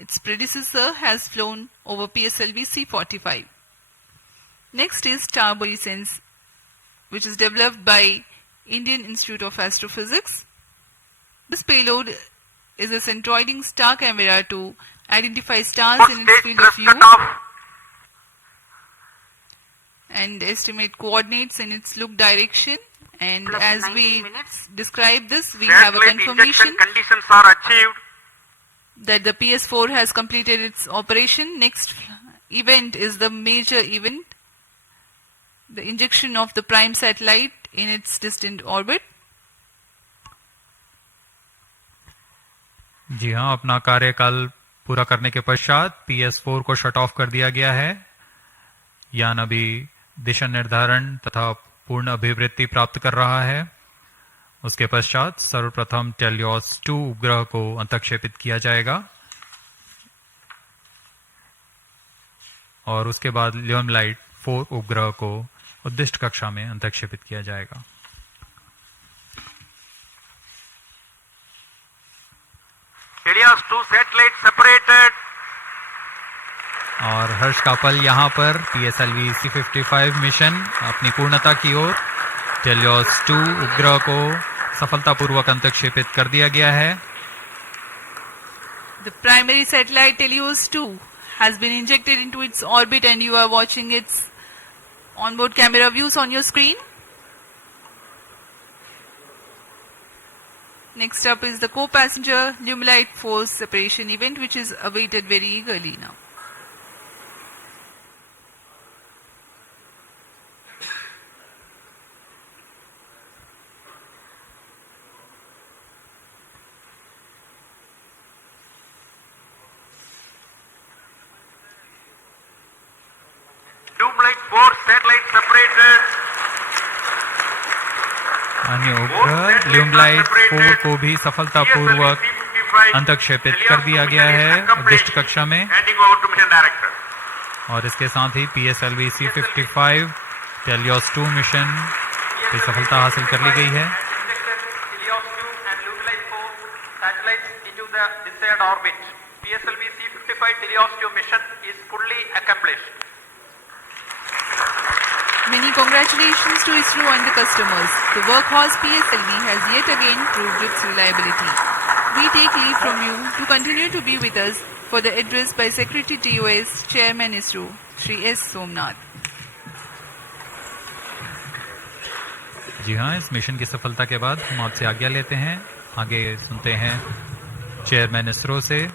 Its predecessor has flown over PSLV-C55. Next is TarboSense, which is developed by Indian Institute of Astrophysics. This payload is a centroiding star camera to identify stars Fourth in its stage field of thrust view cutoff. and estimate coordinates in its look direction. And Plus as 19 we minutes. describe this, we have a Satellite confirmation injection conditions are achieved. that the PS4 has completed its operation. Next event is the major event, the injection of the prime satellite in its distant orbit. जी हाँ, अपना कार्यकाल पूरा करने के पश्चात PS4 को shut off कर दिया गया है। यान अभी दिशा निर्धारण तथा पूर्ण अभिवृत्ति प्राप्त कर रहा है। उसके पश्चात सर्वप्रथम TeLEOS-2 उपग्रह को अंतक्षेपित किया जाएगा और उसके बाद ल्यूमलाइट 4 उपग्रह को उद्दिष्ट कक्षा में अंतक्षेपित किया जाएगा। TeLEOS-2 satellite separated. और हर्ष का पल यहाँ पर PSLV-C55 मिशन अपनी पूर्णता की ओर। TeLEOS-2 उपग्रह को सफलतापूर्वक अंतक्षेपित कर दिया गया है। The primary satellite TeLEOS-2 has been injected into its orbit and you are watching its Onboard camera views on your screen. Next up is the co-passenger Lumilite force separation event, which is awaited very eagerly now. Lumilite 4 satellite separated. अन्य उपग्रह ल्यूमलाइट 4 को भी सफलतापूर्वक अंतक्षेपित कर दिया गया है उद्दिष्ट कक्षा में, Handing over to mission director. और इसके साथ ही PSLV-C55 TeLEOS-2 मिशन की सफलता हासिल कर ली गई है। TeLEOS-2 and Lumilite 4 satellites into the desired orbit. PSLV-C55 TeLEOS-2 mission is fully accomplished. Many congratulations to ISRO and the customers. The workhorse PSLV has yet again proved its reliability. We take leave from you to continue to be with us for the address by Secretary TeLEOS, Chairman ISRO, Shri S. Somnath. जी हाँ, इस mission की सफलता के बाद हम आपसे आज्ञा लेते हैं। आगे सुनते हैं चेयरमैन इसरो से।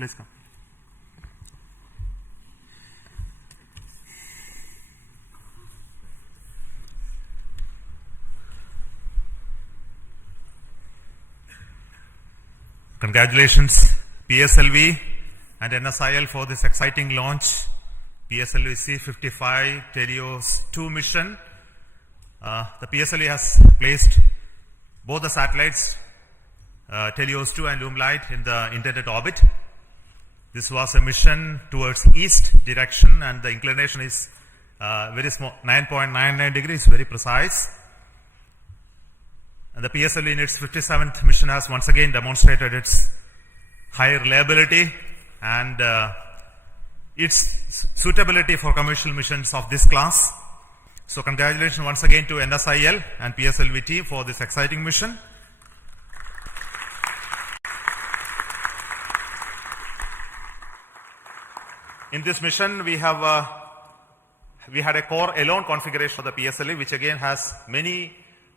Please come. Congratulations PSLV and NSIL for this exciting launch. PSLV-C55 TeLEOS-2 mission. The PSLV has placed both the satellites TeLEOS-2 and Lumilite in the intended orbit. This was a mission towards east direction, and the inclination is very small, 9.99 degrees, very precise. And the PSLV in its 57th mission has once again demonstrated its high reliability and its suitability for commercial missions of this class. So congratulations once again to NSIL and PSLV team for this exciting mission. In this mission, we had a core alone configuration of the PSLV, which again has many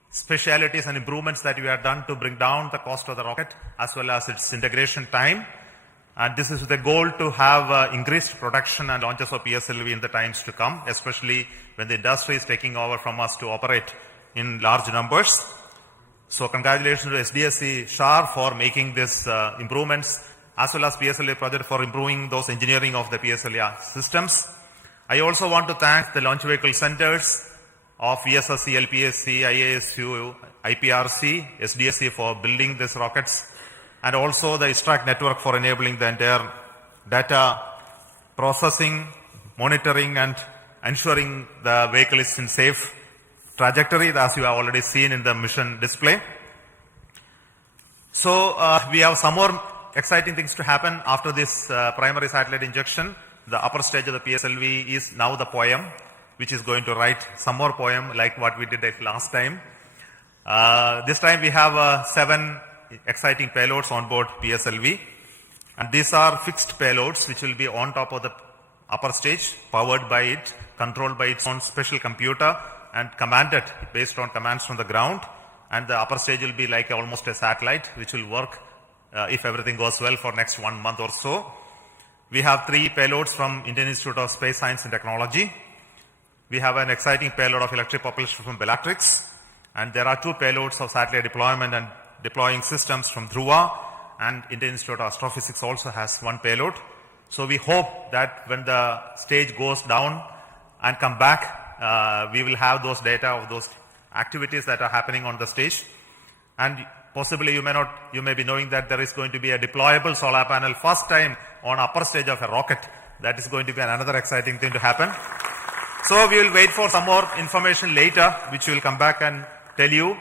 specialities and improvements that we have done to bring down the cost of the rocket as well as its integration time. And this is with the goal to have increased production and launches of PSLV in the times to come, especially when the industry is taking over from us to operate in large numbers. So congratulations to SDSC SHAR for making these improvements, as well as PSLV project for improving those engineering of the PSLV systems. I also want to thank the launch vehicle centers of VSSC, LPSC, IASU, IPRC, SDSC for building these rockets, and also the ISTRAC network for enabling the entire data processing, monitoring, and ensuring the vehicle is in safe trajectory, as you have already seen in the mission display. So we have some more exciting things to happen after this primary satellite injection. The upper stage of the PSLV is now the poem, which is going to write some more poem like what we did last time. This time we have 7 exciting payloads on board PSLV, and these are fixed payloads which will be on top of the upper stage, powered by it, controlled by its own special computer, and commanded based on commands from the ground. And the upper stage will be like almost a satellite which will work if everything goes well for next 1 month or so. We have 3 payloads from Indian Institute of Space Science and Technology. We have an exciting payload of electric propulsion from Bellatrix. And there are 2 payloads of satellite deployment and deploying systems from Dhruva, and Indian Institute of Astrophysics also has 1 payload. So we hope that when the stage goes down and come back, we will have those data of those activities that are happening on the stage. And possibly you may be knowing that there is going to be a deployable solar panel first time on upper stage of a rocket. That is going to be another exciting thing to happen. So we will wait for some more information later, which we will come back and tell you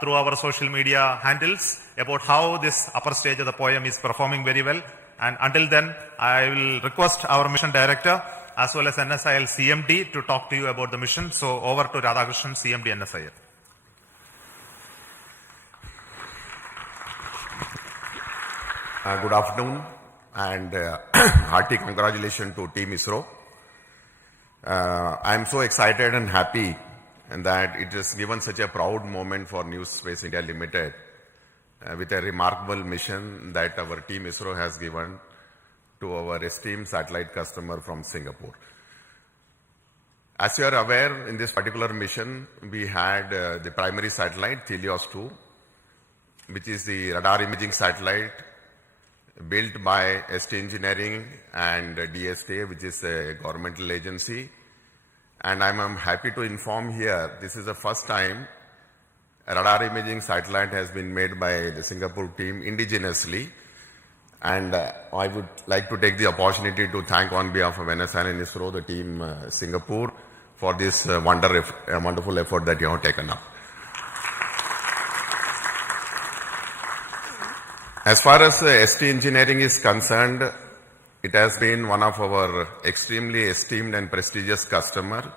through our social media handles about how this upper stage of the poem is performing very well. And until then, I will request our mission director as well as NSIL CMD to talk to you about the mission. So over to Radhakrishnan, CMD NSIL. Good afternoon and hearty congratulations to Team ISRO. I am so excited and happy that it has given such a proud moment for New Space India Limited with a remarkable mission that our Team ISRO has given to our esteemed satellite customer from Singapore. As you are aware, in this particular mission, we had the primary satellite, TeLEOS-2, which is the radar imaging satellite built by ST Engineering and DSTA, which is a governmental agency. And I'm happy to inform here, this is the first time a radar imaging satellite has been made by the Singapore team indigenously. And I would like to take the opportunity to thank on behalf of NSIL and ISRO, the team Singapore, for this wonderful effort that you have taken up. As far as ST Engineering is concerned, it has been one of our extremely esteemed and prestigious customer.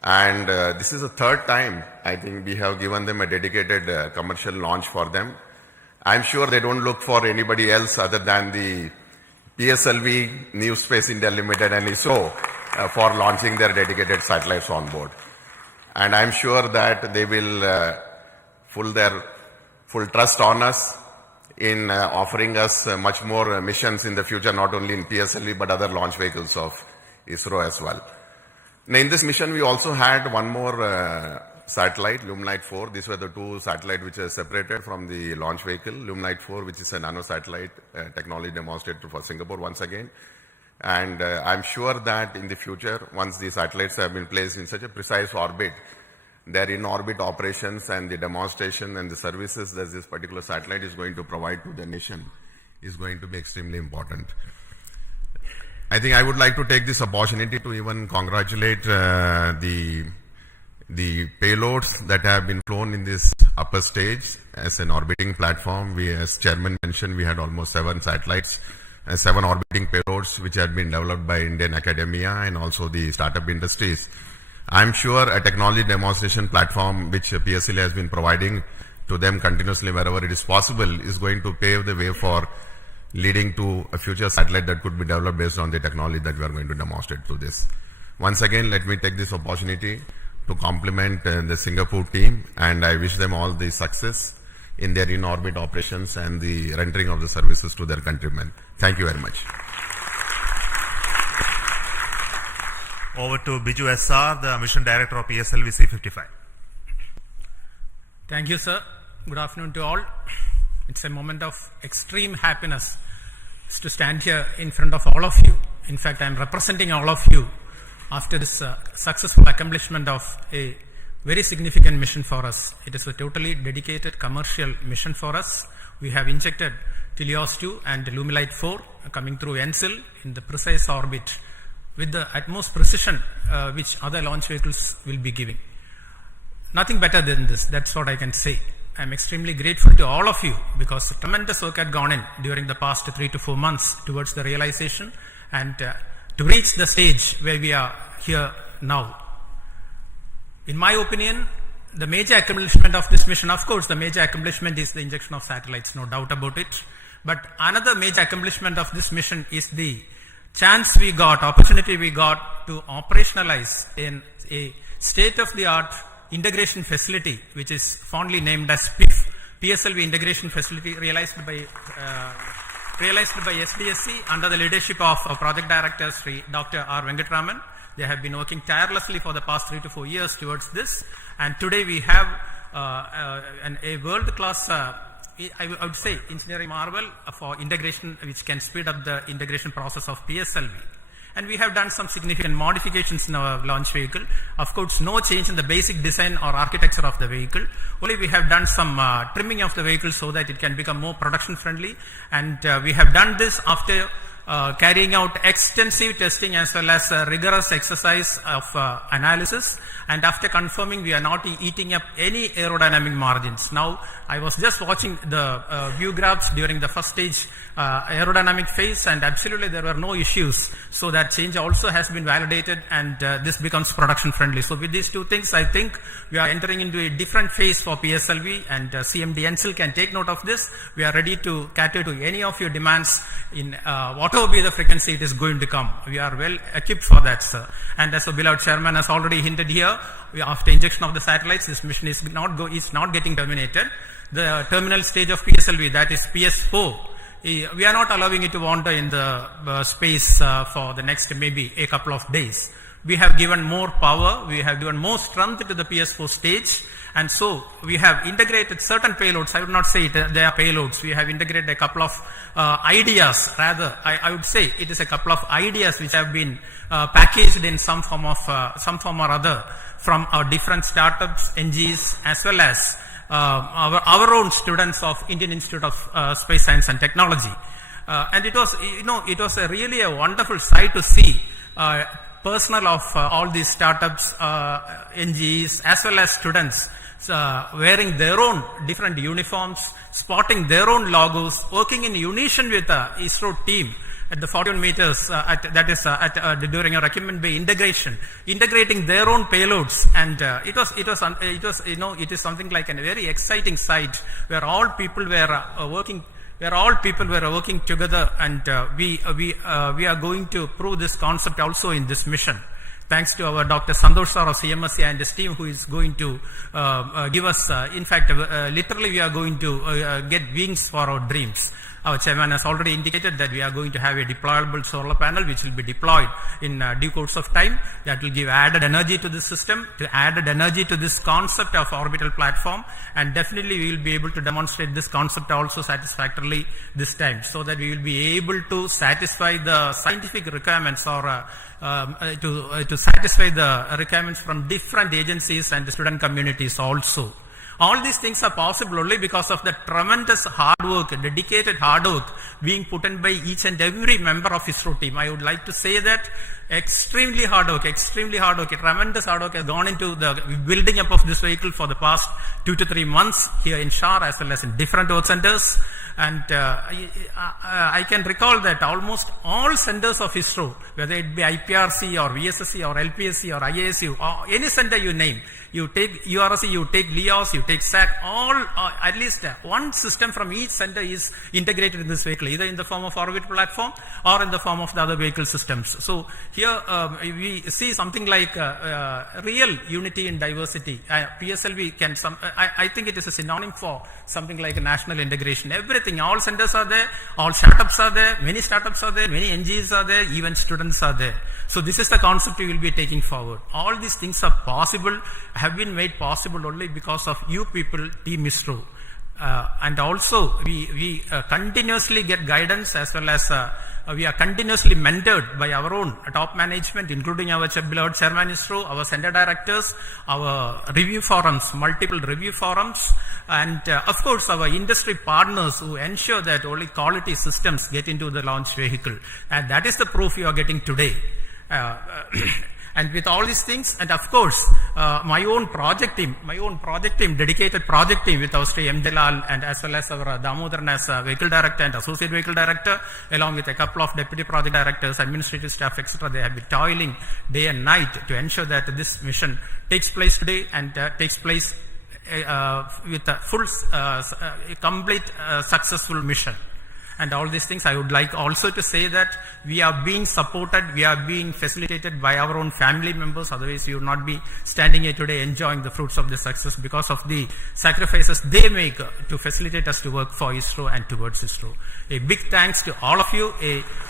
And this is the 3rd time, I think, we have given them a dedicated commercial launch for them. I'm sure they don't look for anybody else other than the PSLV, New Space India Limited and ISRO for launching their dedicated satellites on board. And I'm sure that they will put their full trust on us in offering us much more missions in the future, not only in PSLV but other launch vehicles of ISRO as well. Now, in this mission, we also had one more satellite, Lumelite 4. These were the 2 satellites which are separated from the launch vehicle. Lumelite 4, which is a nano-satellite technology demonstrated for Singapore once again. And I'm sure that in the future, once these satellites have been placed in such a precise orbit, their in-orbit operations and the demonstration and the services that this particular satellite is going to provide to the nation is going to be extremely important. I think I would like to take this opportunity to even congratulate the payloads that have been flown in this upper stage as an orbiting platform. We, as Chairman mentioned, we had almost 7 satellites, 7 orbiting payloads which had been developed by Indian academia and also the startup industries. I'm sure a technology demonstration platform which PSLV has been providing to them continuously wherever it is possible is going to pave the way for leading to a future satellite that could be developed based on the technology that we are going to demonstrate through this. Once again, let me take this opportunity to compliment the Singapore team, and I wish them all the success in their in-orbit operations and the rendering of the services to their countrymen. Thank you very much. Over to Biju SR, the Mission Director of PSLV-C55. Thank you, sir. Good afternoon to all. It's a moment of extreme happiness to stand here in front of all of you. In fact, I'm representing all of you after this successful accomplishment of a very significant mission for us. It is a totally dedicated commercial mission for us. We have injected TeLEOS-2 and Lumelite 4 coming through NSIL in the precise orbit with the utmost precision which other launch vehicles will be giving. Nothing better than this, that's what I can say. I'm extremely grateful to all of you because tremendous work had gone in during the past 3 to 4 months towards the realization and to reach the stage where we are here now. In my opinion, the major accomplishment of this mission, of course, the major accomplishment is the injection of satellites, no doubt about it. But another major accomplishment of this mission is the chance we got, opportunity we got to operationalize in a state-of-the-art integration facility, which is fondly named as PSLV integration facility, realized by realized by SDSC under the leadership of Project Director Sri Dr. R. Venkatraman. They have been working tirelessly for the past 3 to 4 years towards this, and today we have a world-class, I would say, engineering marvel for integration, which can speed up the integration process of PSLV. And we have done some significant modifications in our launch vehicle. Of course, no change in the basic design or architecture of the vehicle. Only we have done some trimming of the vehicle so that it can become more production friendly. And we have done this after carrying out extensive testing as well as rigorous exercise of analysis, and after confirming we are not eating up any aerodynamic margins. Now, I was just watching the view graphs during the first stage aerodynamic phase, and absolutely there were no issues. So that change also has been validated, and this becomes production friendly. So with these two things, I think we are entering into a different phase for PSLV, and CMD NCL can take note of this. We are ready to cater to any of your demands in whatever be the frequency it is going to come. We are well equipped for that, sir. And as the beloved chairman has already hinted here, after injection of the satellites, this mission is not getting terminated. The terminal stage of PSLV, that is PS4, we are not allowing it to wander in the space for the next maybe a couple of days. We have given more power, we have given more strength to the PS4 stage, and so we have integrated certain payloads. I would not say they are payloads. We have integrated a couple of ideas, rather I would say it is a couple of ideas which have been packaged in some form or other from our different startups, NGs, as well as our own students of Indian Institute of Space Science and Technology. And it was really a wonderful sight to see personnel of all these startups, NGs, as well as students wearing their own different uniforms, spotting their own logos, working in unison with the ISRO team at the 41 meters, during a Recumbent Bay integration, integrating their own payloads, and it is something like a very exciting sight where all people were working. Where all people were working together, and we are going to prove this concept also in this mission. Thanks to our Dr. Santosh sir of CMSC and his team, who is going to give us, literally we are going to get wings for our dreams. Our chairman has already indicated that we are going to have a deployable solar panel which will be deployed in due course of time. That will give added energy to the system, added energy to this concept of orbital platform, and definitely we will be able to demonstrate this concept also satisfactorily this time, so that we will be able to satisfy the scientific requirements or to satisfy the requirements from different agencies and the student communities also. All these things are possible only because of the tremendous hard work, dedicated hard work being put in by each and every member of ISRO team. I would like to say that extremely hard work, a tremendous hard work has gone into the building up of this vehicle for the past 2 to 3 months here in Shar as well as in different work centers. And I can recall that almost all centers of ISRO, whether it be IPRC or VSSC or LPSC or IASU or any center you name, you take URC, you take LEOS, you take SAC, all at least one system from each center is integrated in this vehicle, either in the form of orbital platform or in the form of the other vehicle systems. So here we see something like real unity in diversity. PSLV can I think it is a synonym for something like a national integration. Everything, all centers are there, all startups are there, many startups are there, many NGOs are there, even students are there. So this is the concept we will be taking forward. All these things are possible, have been made possible only because of you people, Team ISRO. And also we continuously get guidance, as well as we are continuously mentored by our own top management, including our beloved chairman ISRO, our center directors, our review forums, multiple review forums, and of course our industry partners who ensure that only quality systems get into the launch vehicle. And that is the proof you are getting today. And with all these things, and of course, my own project team, dedicated project team with our Sri M. Delal, and as well as our Damodaran as vehicle director and associate vehicle director, along with a couple of deputy project directors, administrative staff, etc. They have been toiling day and night to ensure that this mission takes place today and takes place with a full, complete, successful mission. and all these things. I would like also to say that we are being supported, we are being facilitated by our own family members. Otherwise, we would not be standing here today enjoying the fruits of the success because of the sacrifices they make to facilitate us to work for ISRO and towards ISRO. A big thanks to all of you.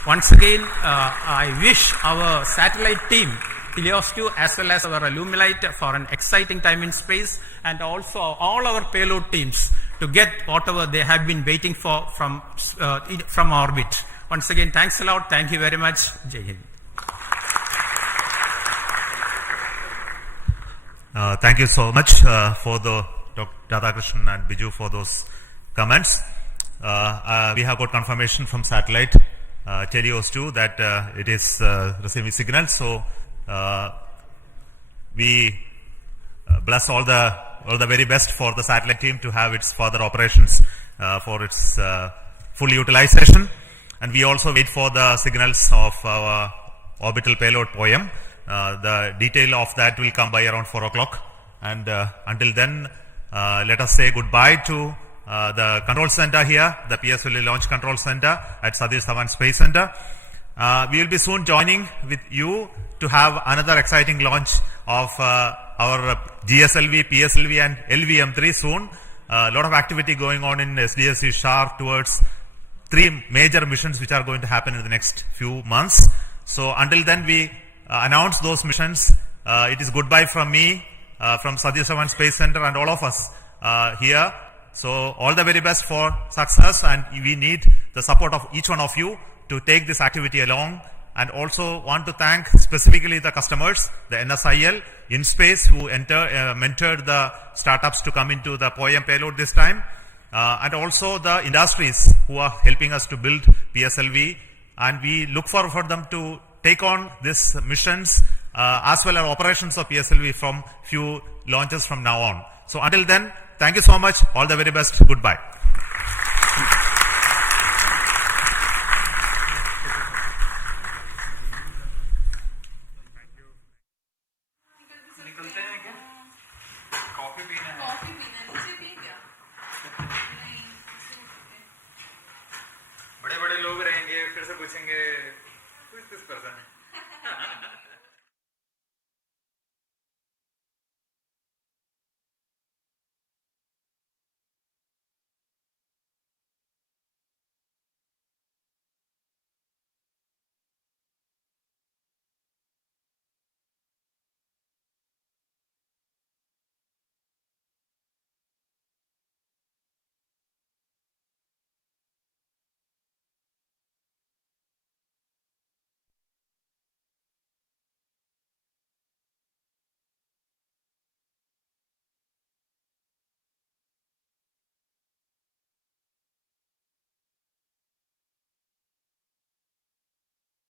Once again, I wish our satellite team, TeLEOS-2, as well as our Alumilite, for an exciting time in space, and also all our payload teams to get whatever they have been waiting for from orbit. Once again, thanks a lot. Thank you very much. Jai Hind. Thank you so much for the Dr. Radhakrishnan and Biju for those comments. We have got confirmation from satellite TeLEOS-2 that it is receiving signals. So we bless all the very best for the satellite team to have its further operations for its full utilization. And we also wait for the signals of our orbital payload POEM. The detail of that will come by around 4 o'clock. And until then, let us say goodbye to the control center here, the PSLV Launch Control Center at Satish Dhawan Space Center. We will be soon joining with you to have another exciting launch of our GSLV, PSLV and LVM3 soon. A lot of activity going on in SDSC SHAR towards 3 major missions which are going to happen in the next few months. So until then, we announce those missions. It is goodbye from me, from Satish Dhawan Space Center and all of us here. So all the very best for success, and we need the support of each one of you to take this activity along. And also want to thank specifically the customers, the NSIL, InSpace, who mentored the startups to come into the POEM payload this time. And also the industries who are helping us to build PSLV. And we look forward for them to take on these missions as well as operations of PSLV from few launches from now on. So until then, thank you so much. All the very best. Goodbye. बड़े बड़े लोग रहेंगे, फिर से पूछेंगे who is this person?